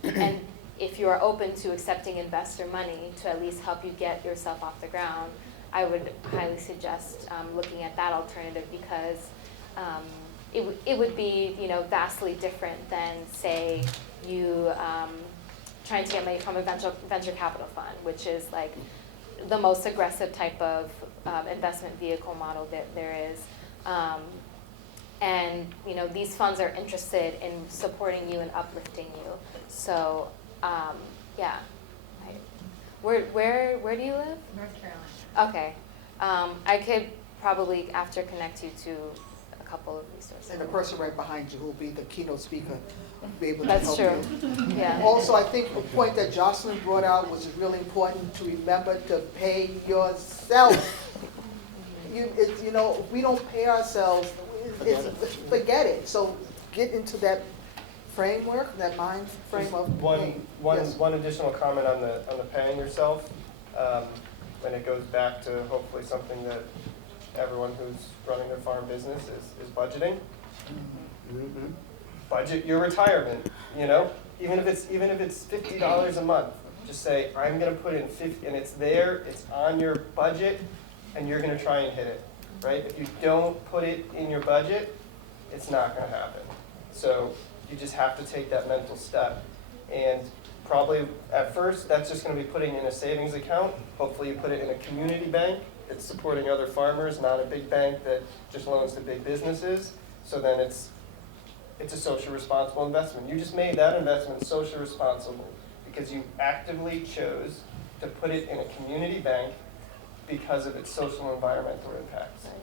and if you are open to accepting investor money to at least help you get yourself off the ground, I would highly suggest looking at that alternative, because it would be, you know, vastly different than, say, you trying to get money from a venture capital fund, which is like the most aggressive type of investment vehicle model that there is. And you know, these funds are interested in supporting you and uplifting you. So yeah. Where do you live? North Carolina. Okay. I could probably, after, connect you to a couple of resources. And the person right behind you who will be the keynote speaker will be able to That's help true. you. Yeah. Also, I think a point that Jocelyn brought out was really important to remember to pay yourself. You know, if we don't pay ourselves, forget it. So get into that framework, that mind frame of paying. Yes. One additional comment on the paying yourself, and it goes back to hopefully something that everyone who's running their farm business is budgeting. Mm-hmm. Budget your retirement, you know, even if it's $50 a month. Just say, I'm going to put in 50, and it's there, it's on your budget, and you're going to try and hit it, right? If you don't put it in your budget, it's not going to happen. So you just have to take that mental step. And probably at first, that's just going to be putting in a savings account. Hopefully you put it in a community bank that's supporting other farmers, not a big bank that just loans to big businesses. So then it's a socially responsible investment. You just made that investment socially responsible because you actively chose to put it in a community bank because of its social and environmental impacts. Right.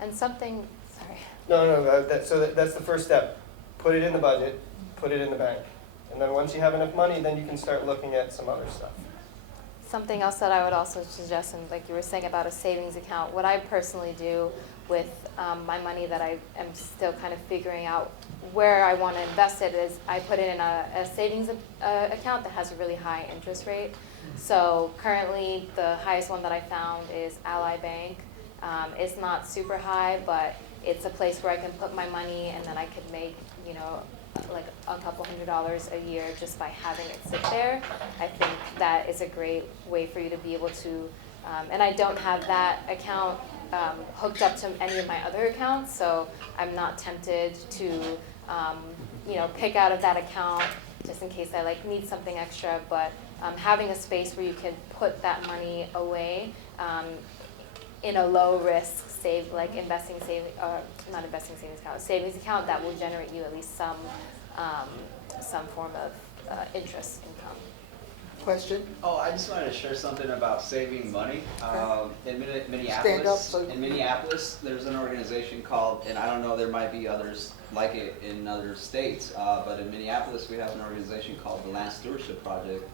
And something, sorry. No, that's the first step. Put it in the budget, put it in the bank. And then once you have enough money, then you can start looking at some other stuff. Something else that I would also suggest, and like you were saying about a savings account, what I personally do with my money that I am still kind of figuring out where I want to invest it is I put it in a savings account that has a really high interest rate. So currently the highest one that I found is Ally Bank. It's not super high, but it's a place where I can put my money and then I could make, you know, like a couple $100s a year just by having it sit there. I think that is a great way for you to be able to, and I don't have that account hooked up to any of my other accounts, so I'm not tempted to, you know, pick out of that account just in case I like need something extra. But having a space where you can put that money away in a low risk savings account that will generate you at least some form of interest income. Question? Oh, I just wanted to share something about saving money. In Stand up, Minneapolis, there's an organization called, and I don't know, there might be others like it in other states, but in Minneapolis we have an organization called the Land Stewardship Project.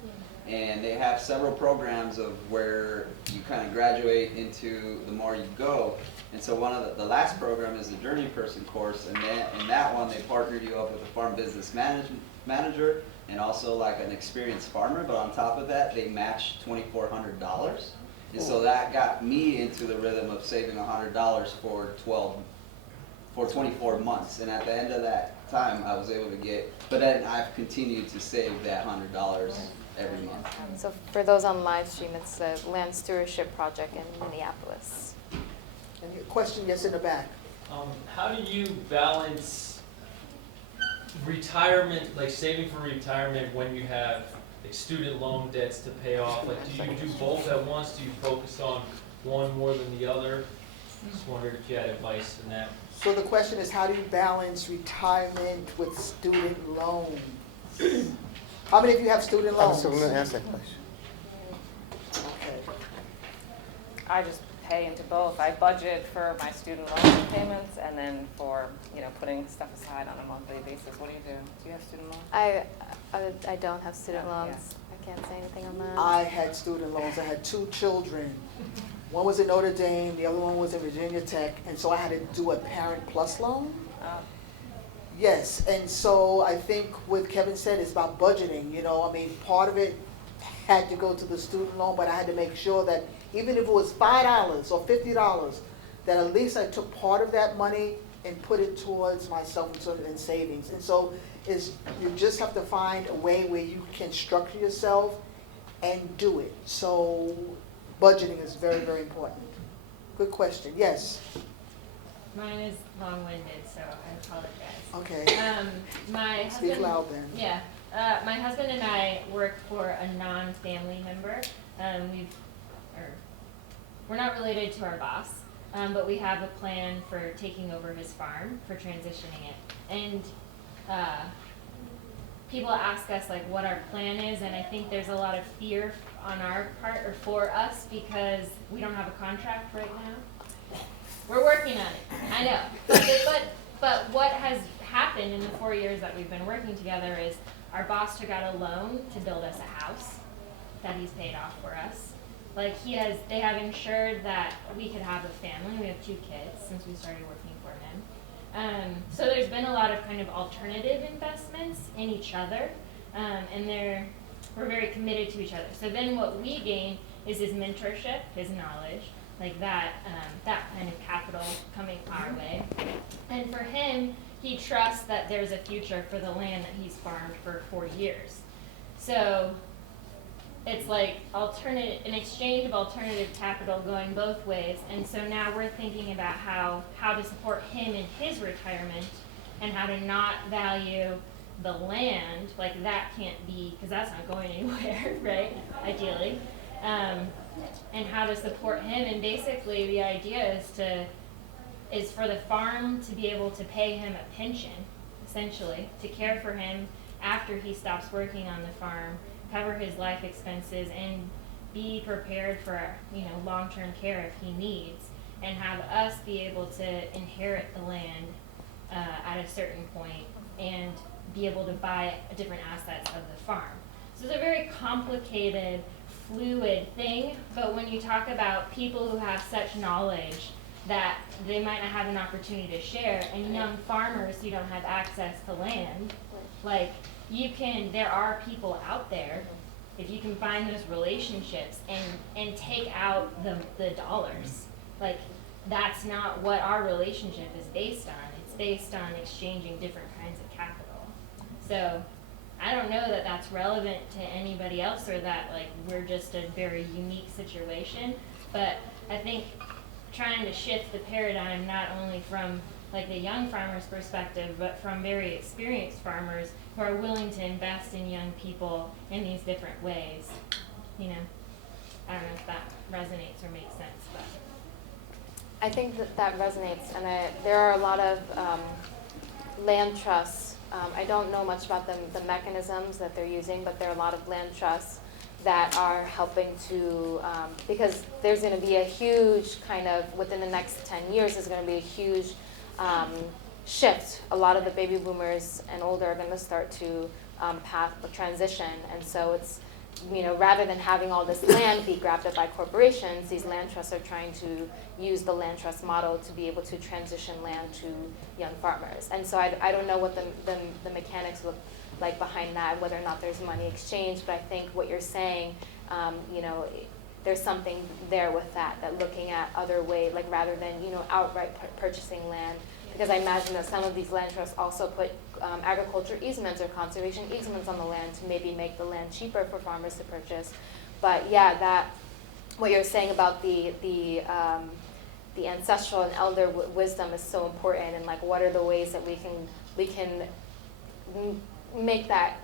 And they have several programs of where you kind of graduate into the more you go. And so one of the last program is the Journey Person course, and in that one they partnered you up with a farm business manager and also like an experienced farmer, but on top of that they matched $2,400. And so that got me into the rhythm of saving $100 for 24 months. And at the end of that time I was able to get, but then I've continued to save that $100 every month. So for those on live stream, it's the Land Stewardship Project in Minneapolis. And your question, yes, in the back. How do you balance retirement, like saving for retirement, when you have like student loan debts to pay off? Like, do you do both at once? Do you focus on one more than the other? Just wondered if you had advice in that. So the question is, how do you balance retirement with student loans? How many of you have student I loans? was going to ask that question. Okay. I just pay into both. I budget for my student loan payments and then for, you know, putting stuff aside on a monthly basis. What do you do? Do you have student loans? I don't have student Yeah. loans. I can't say anything on that. I had student loans. I had 2 children. One was at Notre Dame, the other one was at Virginia Tech, and so I had to do a Parent Plus loan. Oh. Yes, and so I think what Kevin said is about budgeting, you know, I mean, part of it had to go to the student loan, but I had to make sure that even if it was $5 or $50, that at least I took part of that money and put it towards myself and savings. And so you just have to find a way where you can structure yourself and do it. So budgeting is very, very important. Good question, yes, Mine is long-winded, so I apologize. okay. My Speak husband, loud then. yeah, my husband and I work for a non-family member. We're not related to our boss, but we have a plan for taking over his farm, for transitioning it. And people ask us like what our plan is, and I think there's a lot of fear on our part or for us because we don't have a contract right now. We're working on it, I know. But what has happened in the 4 years that we've been working together is our boss took out a loan to build us a house that he's paid off for us. Like they have ensured that we could have a family. We have 2 kids since we started working for him. So there's been a lot of kind of alternative investments in each other, and we're very committed to each other. So then what we gain is his mentorship, his knowledge, like that kind of capital coming our way. And for him, he trusts that there's a future for the land that he's farmed for 4 years. So it's like an exchange of alternative capital going both ways. And so now we're thinking about how to support him in his retirement and how to not value the land, like that can't be, because that's not going anywhere, right, ideally. And how to support him, and basically the idea is for the farm to be able to pay him a pension, essentially, to care for him after he stops working on the farm, cover his life expenses, and be prepared for long-term care if he needs, and have us be able to inherit the land at a certain point and be able to buy different assets of the farm. So it's a very complicated, fluid thing, but when you talk about people who have such knowledge that they might not have an opportunity to share, and young farmers who don't have access to land, like there are people out there, if you can find those relationships and take out the dollars, like that's not what our relationship is based on. It's based on exchanging different kinds of capital. So I don't know that that's relevant to anybody else or that like we're just a very unique situation, but I think trying to shift the paradigm not only from like the young farmer's perspective, but from very experienced farmers who are willing to invest in young people in these different ways. I don't know if that resonates or makes sense, but. I think that resonates, and there are a lot of land trusts. I don't know much about the mechanisms that they're using, but there are a lot of land trusts that are helping to, because there's going to be a huge kind of, within the next 10 years, there's going to be a huge shift. A lot of the baby boomers and older are going to start to transition, and so it's, rather than having all this land be grabbed up by corporations, these land trusts are trying to use the land trust model to be able to transition land to young farmers. And so I don't know what the mechanics look like behind that, whether or not there's money exchanged, but I think what you're saying, there's something there with that looking at other ways, like rather than, outright purchasing land. Because I imagine that some of these land trusts also put agriculture easements or conservation easements on the land to maybe make the land cheaper for farmers to purchase. But yeah, what you're saying about the ancestral and elder wisdom is so important, and like what are the ways that we can make that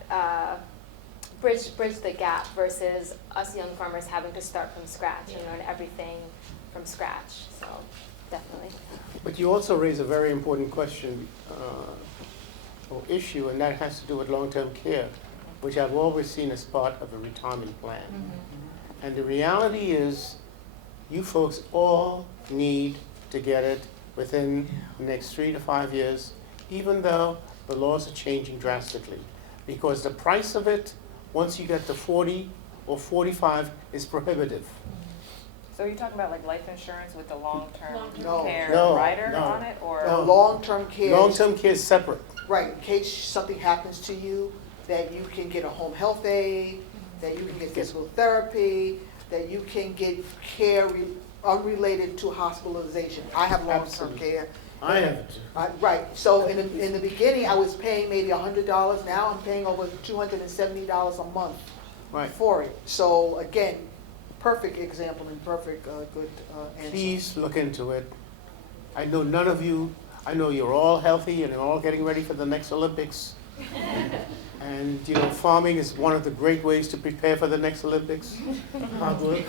bridge the gap versus us young farmers having to start from scratch and learn everything from scratch. So definitely. But you also raise a very important question or issue, and that has to do with long-term care, which I've always seen as part of a retirement plan. Mm-hmm. And the reality is, you folks all need to get it within the next 3 to 5 years, even though the laws are changing drastically. Because the price of it, once you get to 40 or 45, is prohibitive. So are you talking about like life insurance with the long-term No. care No, rider no. on it, or? Long-term care. Long-term care is separate. Right, in case something happens to you, that you can get a home health aid, that you can get physical therapy, that you can get care unrelated to hospitalization. I have long-term Absolutely. care. I have it. Right, so in the beginning, I was paying maybe $100, now I'm paying over $270 a month Right. for it. So again, perfect example and perfect good answer. Please look into it. I know none of you, I know you're all healthy and you're all getting ready for the next Olympics. And, you know, farming is one of the great ways to prepare for the next Olympics. Hard work.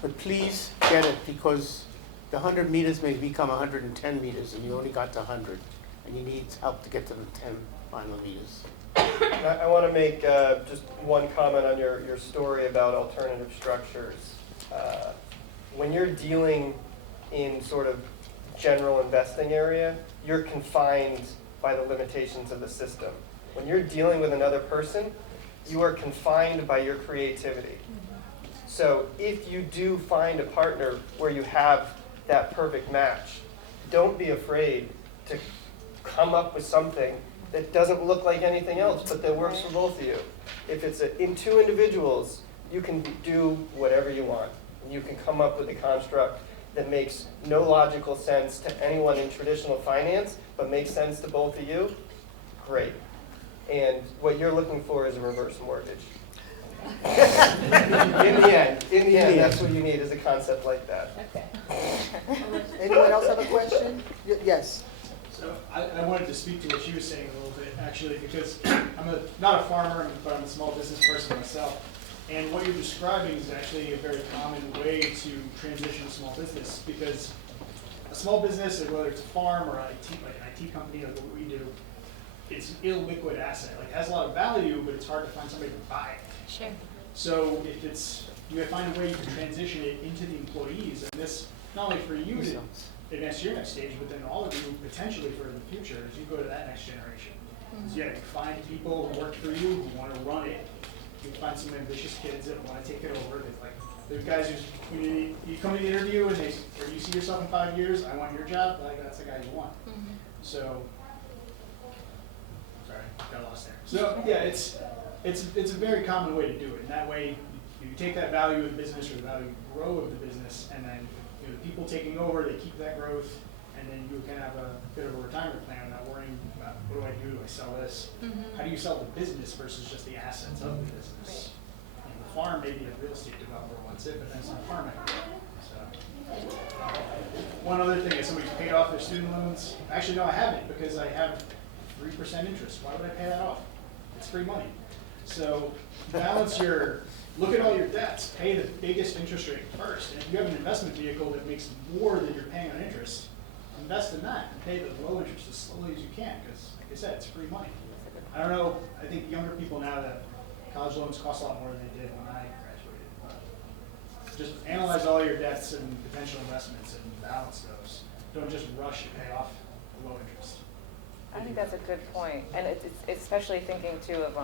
But please get it, because the 100 meters may become 110 meters and you only got to 100. And you need help to get to the 10 final meters. I want to make just one comment on your story about alternative structures. When you're dealing in sort of general investing area, you're confined by the limitations of the system. When you're dealing with another person, you are confined by your creativity. So if you do find a partner where you have that perfect match, don't be afraid to come up with something that doesn't look like anything else, but that works for both of you. If it's in two individuals, you can do whatever you want. You can come up with a construct that makes no logical sense to anyone in traditional finance, but makes sense to both of you. Great. And what you're looking for is a reverse mortgage. in the end, that's what you need, is a concept like that. Okay. Anyone else have a question? Yes. So I wanted to speak to what she was saying a little bit, actually, because I'm not a farmer, but I'm a small business person myself. And what you're describing is actually a very common way to transition a small business, because a small business, whether it's a farm or like an IT company like what we do, it's an illiquid asset. Like, it has a lot of value, but it's hard to find somebody to buy it. Sure. So if it's, you gotta find a way you can transition it into the employees, and this, not only for you to advance your next stage, but then all of you potentially for the future as you go to that next generation. So you gotta find people who work for you, who wanna run it. You find some ambitious kids that wanna take it over. There's guys who, when you come to the interview and or you see yourself in 5 years, I want your job, like, that's the guy you want. So, sorry, got lost there. So yeah, it's a very common way to do it. And that way, you take that value of the business or the value grow of the business, and then the people taking over, they keep that growth, and then you can have a bit of a retirement plan without worrying about, what do I do? Do I sell this? How do you sell the business versus just the assets of the business? And the farm, maybe a real estate developer wants it, but then it's not farm equity. So, one other thing is somebody's paid off their student loans. Actually, no, I haven't, because I have 3% interest. Why would I pay that off? It's free money. So balance look at all your debts, pay the biggest interest rate first. And if you have an investment vehicle that makes more than you're paying on interest, invest in that and pay the low interest as slowly as you can, because like I said, it's free money. I don't know, I think younger people now, that college loans cost a lot more than they did when I graduated. But just analyze all your debts and potential investments and balance those. Don't just rush to pay off the low interest. I think that's a good point, and it's especially thinking too of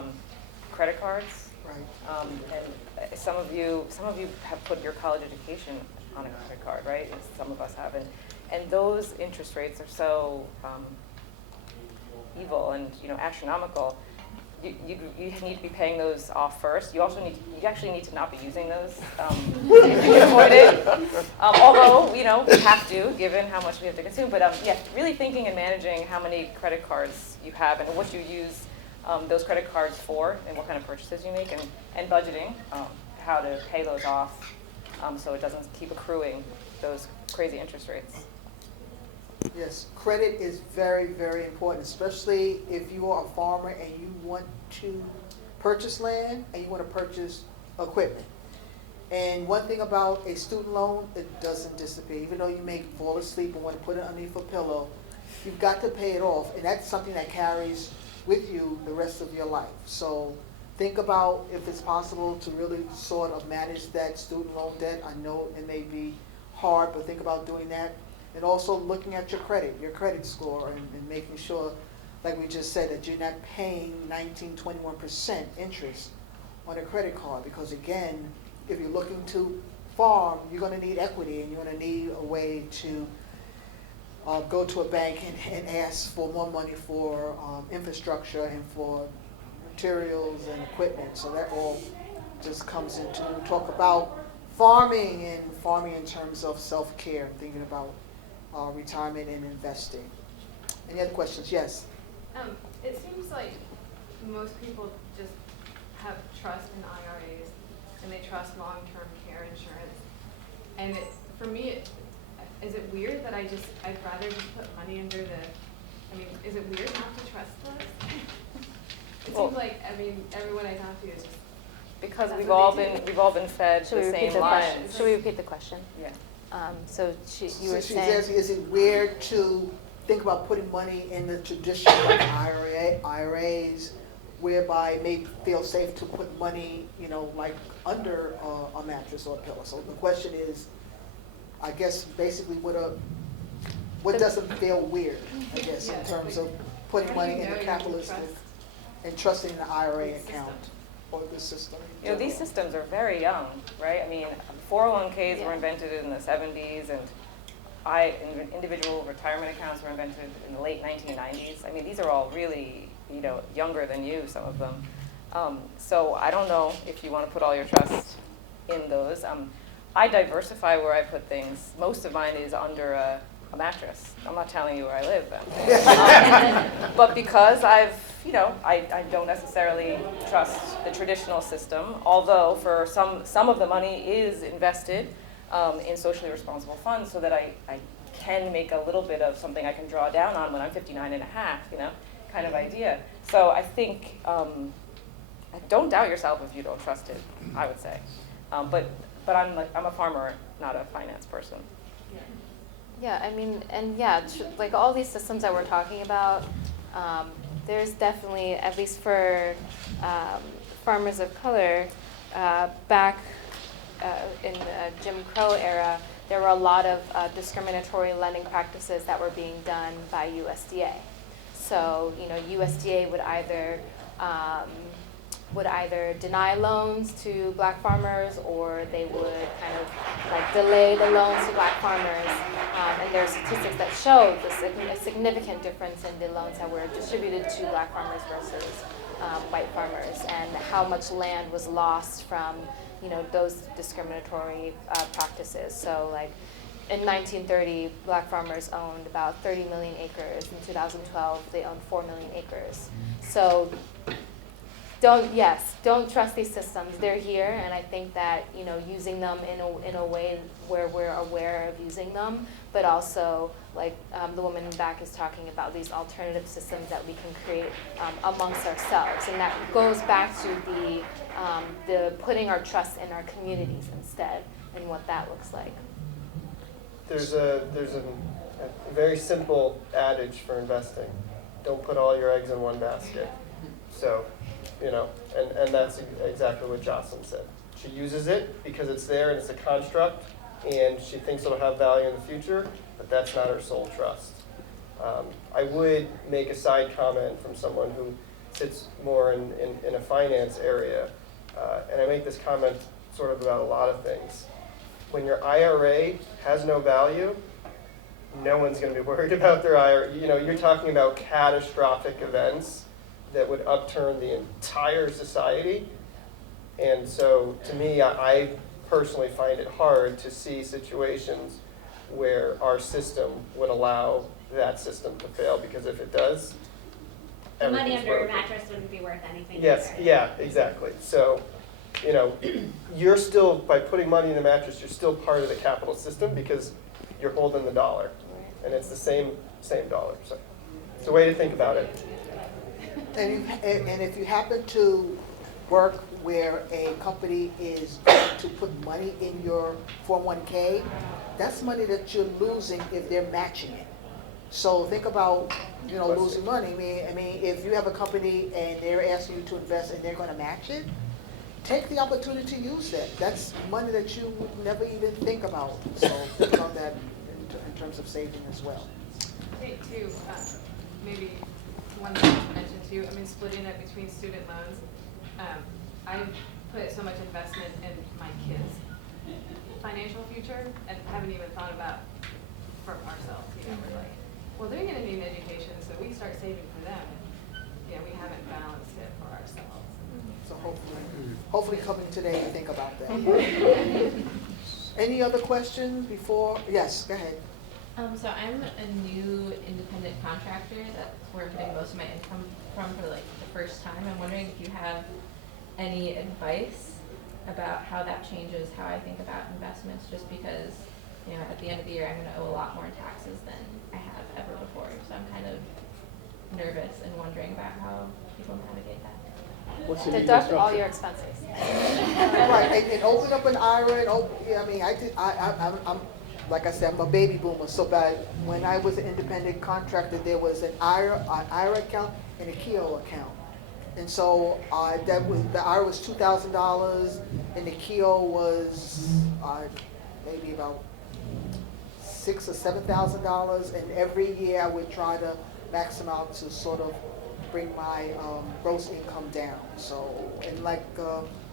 credit cards. Right. And some of you have put your college education on a credit card, right? And some of us haven't. And those interest rates are so evil and astronomical. You need to be paying those off first. You actually need to not be using those if you can avoid it. Although we have to, given how much we have to consume. But yeah, really thinking and managing how many credit cards you have and what you use those credit cards for, and what kind of purchases you make, and budgeting how to pay those off, so it doesn't keep accruing those crazy interest rates. Yes, credit is very, very important, especially if you are a farmer and you want to purchase land and you want to purchase equipment. And one thing about a student loan, it doesn't disappear. Even though you may fall asleep and want to put it underneath a pillow, you've got to pay it off. And that's something that carries with you the rest of your life. So think about if it's possible to really sort of manage that student loan debt. I know it may be hard, but think about doing that. And also looking at your credit score, and making sure, like we just said, that you're not paying 19-21% interest on a credit card. Because again, if you're looking to farm, you're going to need equity, and you're going to need a way to go to a bank and ask for more money for infrastructure and for materials and equipment. So that all just comes into, we talk about farming and farming in terms of self-care, thinking about retirement and investing. Any other questions? Yes. It seems like most people just have trust in IRAs and they trust long-term care insurance. And for me, is it weird that I'd rather just put money under is it weird not to trust those? It seems like, everyone I talk to is just. Because That's we've what all they been, do. we've all been fed Should we the repeat same the question? lines. Should we repeat the question? Yeah. So you were She's saying. asking, is it weird to think about putting money in the traditional like IRAs, whereby it may feel safe to put money, like under a mattress or a pillow? So the question is, I guess basically what doesn't feel weird, I guess, in terms of putting money in the capitalistic and trusting the IRA account or the system. These systems are very young, right? 401ks were invented in the 70s, and individual retirement accounts were invented in the late 1990s. These are all really, younger than you, some of them. So I don't know if you want to put all your trust in those. I diversify where I put things. Most of mine is under a mattress. I'm not telling you where I live, then. But because I don't necessarily trust the traditional system, although for some of the money is invested in socially responsible funds so that I can make a little bit of something I can draw down on when I'm 59 and a half, kind of idea. So I think, don't doubt yourself if you don't trust it, I would say. But I'm a farmer, not a finance person. Yeah, like all these systems that we're talking about, there's definitely, at least for farmers of color, back in the Jim Crow era, there were a lot of discriminatory lending practices that were being done by USDA. So, USDA would either deny loans to black farmers, or they would kind of delay the loans to black farmers. And there are statistics that show a significant difference in the loans that were distributed to black farmers versus white farmers, and how much land was lost from those discriminatory practices. So in 1930, black farmers owned about 30 million acres. In 2012, they owned 4 million acres. So don't trust these systems. They're here, and I think that using them in a way where we're aware of using them, but also the woman in the back is talking about these alternative systems that we can create amongst ourselves, and that goes back to the putting our trust in our communities instead, and what that looks like. There's a very simple adage for investing: don't put all your eggs in one basket. So, and that's exactly what Jocelyn said. She uses it because it's there and it's a construct, and she thinks it'll have value in the future, but that's not her sole trust. I would make a side comment from someone who sits more in a finance area, and I make this comment sort of about a lot of things. When your IRA has no value, no one's going to be worried about their IRA. You're talking about catastrophic events that would upturn the entire society. And so to me, I personally find it hard to see situations where our system would allow that system to fail, because if it does, The money everything's under your broken. mattress wouldn't be worth anything. Yes, either. yeah, exactly. So, you're still, by putting money in the mattress, you're still part of the capital system because you're holding the dollar. And it's the same dollar. So it's a way to think about it. And if you happen to work where a company is going to put money in your 401k, that's money that you're losing if they're matching it. So think about, losing money. I mean, if you have a company and they're asking you to invest and they're going to match it, take the opportunity to use that. That's money that you would never even think about. So think about that in terms of saving as well. I think too, maybe one thing to mention too, splitting it between student loans. I've put so much investment in my kids' financial future and haven't even thought about for ourselves, we're like, well, they're gonna need education, so we start saving for them. Yeah, we haven't balanced it for ourselves. So hopefully coming today, you think about that. Any other questions before? Yes, go ahead. So I'm a new independent contractor. That's where I'm getting most of my income from for like the first time. I'm wondering if you have any advice about how that changes how I think about investments, just because, you know, at the end of the year, I'm going to owe a lot more in taxes than I have ever before. So I'm kind of nervous and wondering about how people navigate that. What's the Deduct legal all structure? your expenses. Right, and open up an IRA, and yeah, I mean, I'm, like I said, I'm a baby boomer, so when I was an independent contractor, there was an IRA account and a KEO account. And so the IRA was $2,000, and the KEO was maybe about $6,000 or $7,000, and every year I would try to max them out to sort of bring my gross income down. So, and like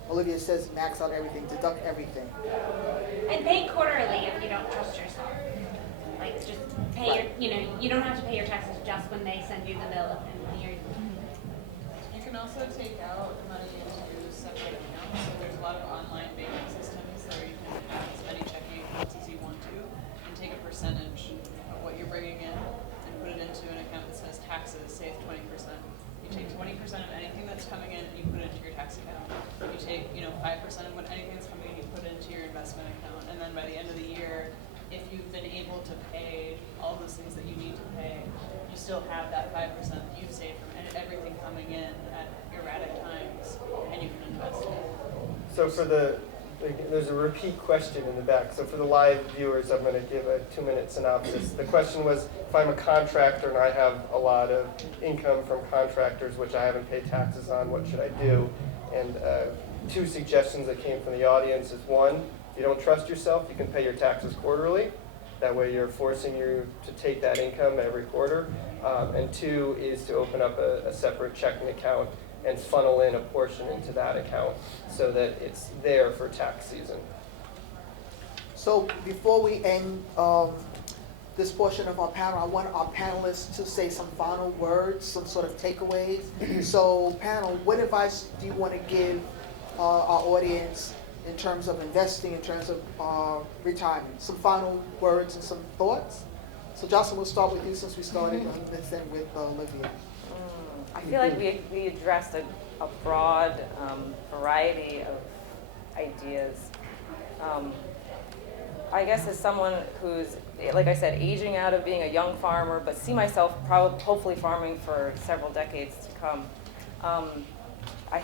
Olivia says, max out everything, deduct everything. And pay quarterly if you don't trust yourself. Like, just pay your, you don't have to pay your taxes just when they send you the bill and when you're. You can also take out money into separate accounts. So there's a lot of online banking systems where you can have as many checking accounts as you want to and take a percentage of what you're bringing in and put it into an account that says taxes, say it's 20%. You take 20% of anything that's coming in and you put it into your tax account. You take, 5% of anything that's coming in, you put it into your investment account. And then by the end of the year, if you've been able to pay all those things that you need to pay, you still have that 5% that you've saved from everything coming in at erratic times, and you can invest it. So there's a repeat question in the back. So for the live viewers, I'm going to give a 2-minute synopsis. The question was, if I'm a contractor and I have a lot of income from contractors, which I haven't paid taxes on, what should I do? And 2 suggestions that came from the audience is, 1, if you don't trust yourself, you can pay your taxes quarterly. That way you're forcing you to take that income every quarter. And 2 is to open up a separate checking account and funnel in a portion into that account so that it's there for tax season. So before we end this portion of our panel, I want our panelists to say some final words, some sort of takeaways. So panel, what advice do you want to give our audience in terms of investing, in terms of retirement? Some final words and some thoughts? So Jocelyn, we'll start with you since we started and then with Olivia. I feel like we addressed a broad variety of ideas. I guess as someone who's, like I said, aging out of being a young farmer, but see myself hopefully farming for several decades to come, I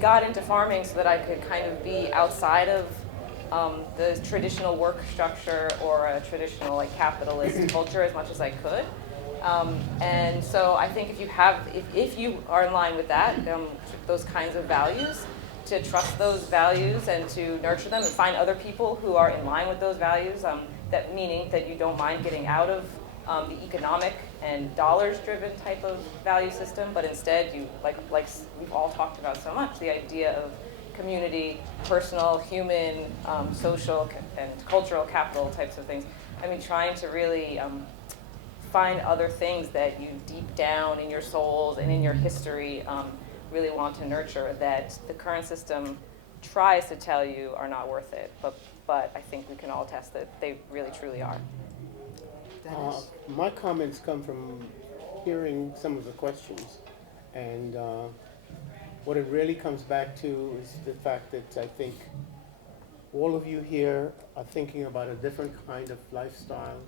got into farming so that I could kind of be outside of the traditional work structure or a traditional capitalist culture as much as I could. And so I think if you are in line with that, those kinds of values, to trust those values and to nurture them and find other people who are in line with those values, that meaning that you don't mind getting out of the economic and dollars-driven type of value system, but instead you, like we've all talked about so much, the idea of community, personal, human, social, and cultural capital types of things. I mean, trying to really find other things that you deep down in your souls and in your history really want to nurture, that the current system tries to tell you are not worth it, but I think we can all attest that they really truly are. My comments come from hearing some of the questions, and what it really comes back to is the fact that I think all of you here are thinking about a different kind of lifestyle,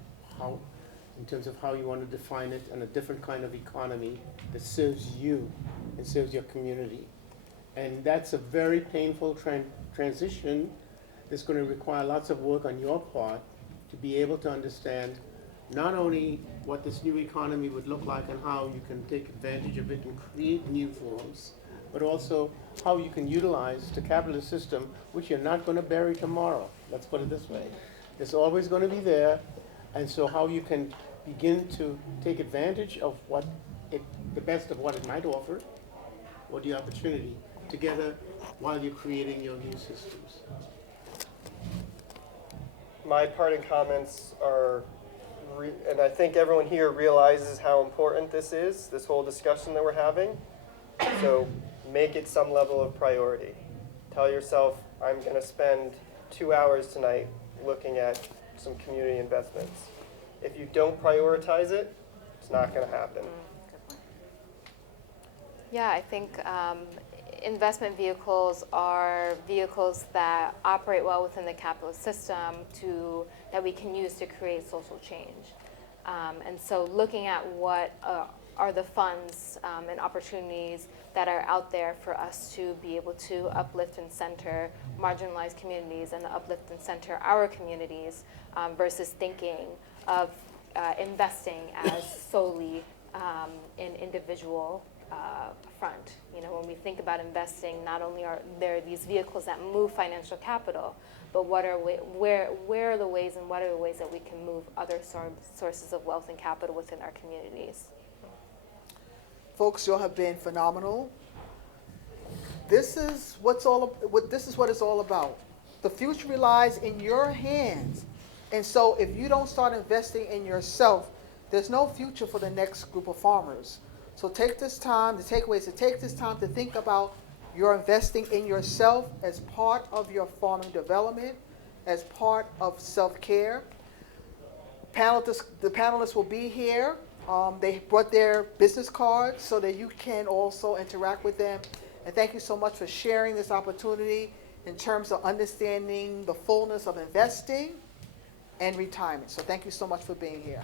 in terms of how you want to define it, and a different kind of economy that serves you and serves your community. And that's a very painful transition that's going to require lots of work on your part to be able to understand not only what this new economy would look like and how you can take advantage of it and create new forms, but also how you can utilize the capitalist system, which you're not going to bury tomorrow. Let's put it this way. It's always going to be there. And so how you can begin to take advantage of the best of what it might offer, or the opportunity, together while you're creating your new systems. My parting comments are and I think everyone here realizes how important this is, this whole discussion that we're having. So make it some level of priority. Tell yourself, I'm going to spend 2 hours tonight looking at some community investments. If you don't prioritize it, it's not going to happen. Yeah, I think investment vehicles are vehicles that operate well within the capitalist system that we can use to create social change. And so looking at what are the funds and opportunities that are out there for us to be able to uplift and center marginalized communities and uplift and center our communities versus thinking of investing as solely in individual front. You know, when we think about investing, not only are there these vehicles that move financial capital, but where are the ways and what are the ways that we can move other sources of wealth and capital within our communities? Folks, y'all have been phenomenal. This is what it's all about. The future relies in your hands. And so if you don't start investing in yourself, there's no future for the next group of farmers. So take this time, the takeaway is to take this time to think about your investing in yourself as part of your farming development, as part of self-care. The panelists will be here. They brought their business cards so that you can also interact with them. And thank you so much for sharing this opportunity in terms of understanding the fullness of investing and retirement. So thank you so much for being here.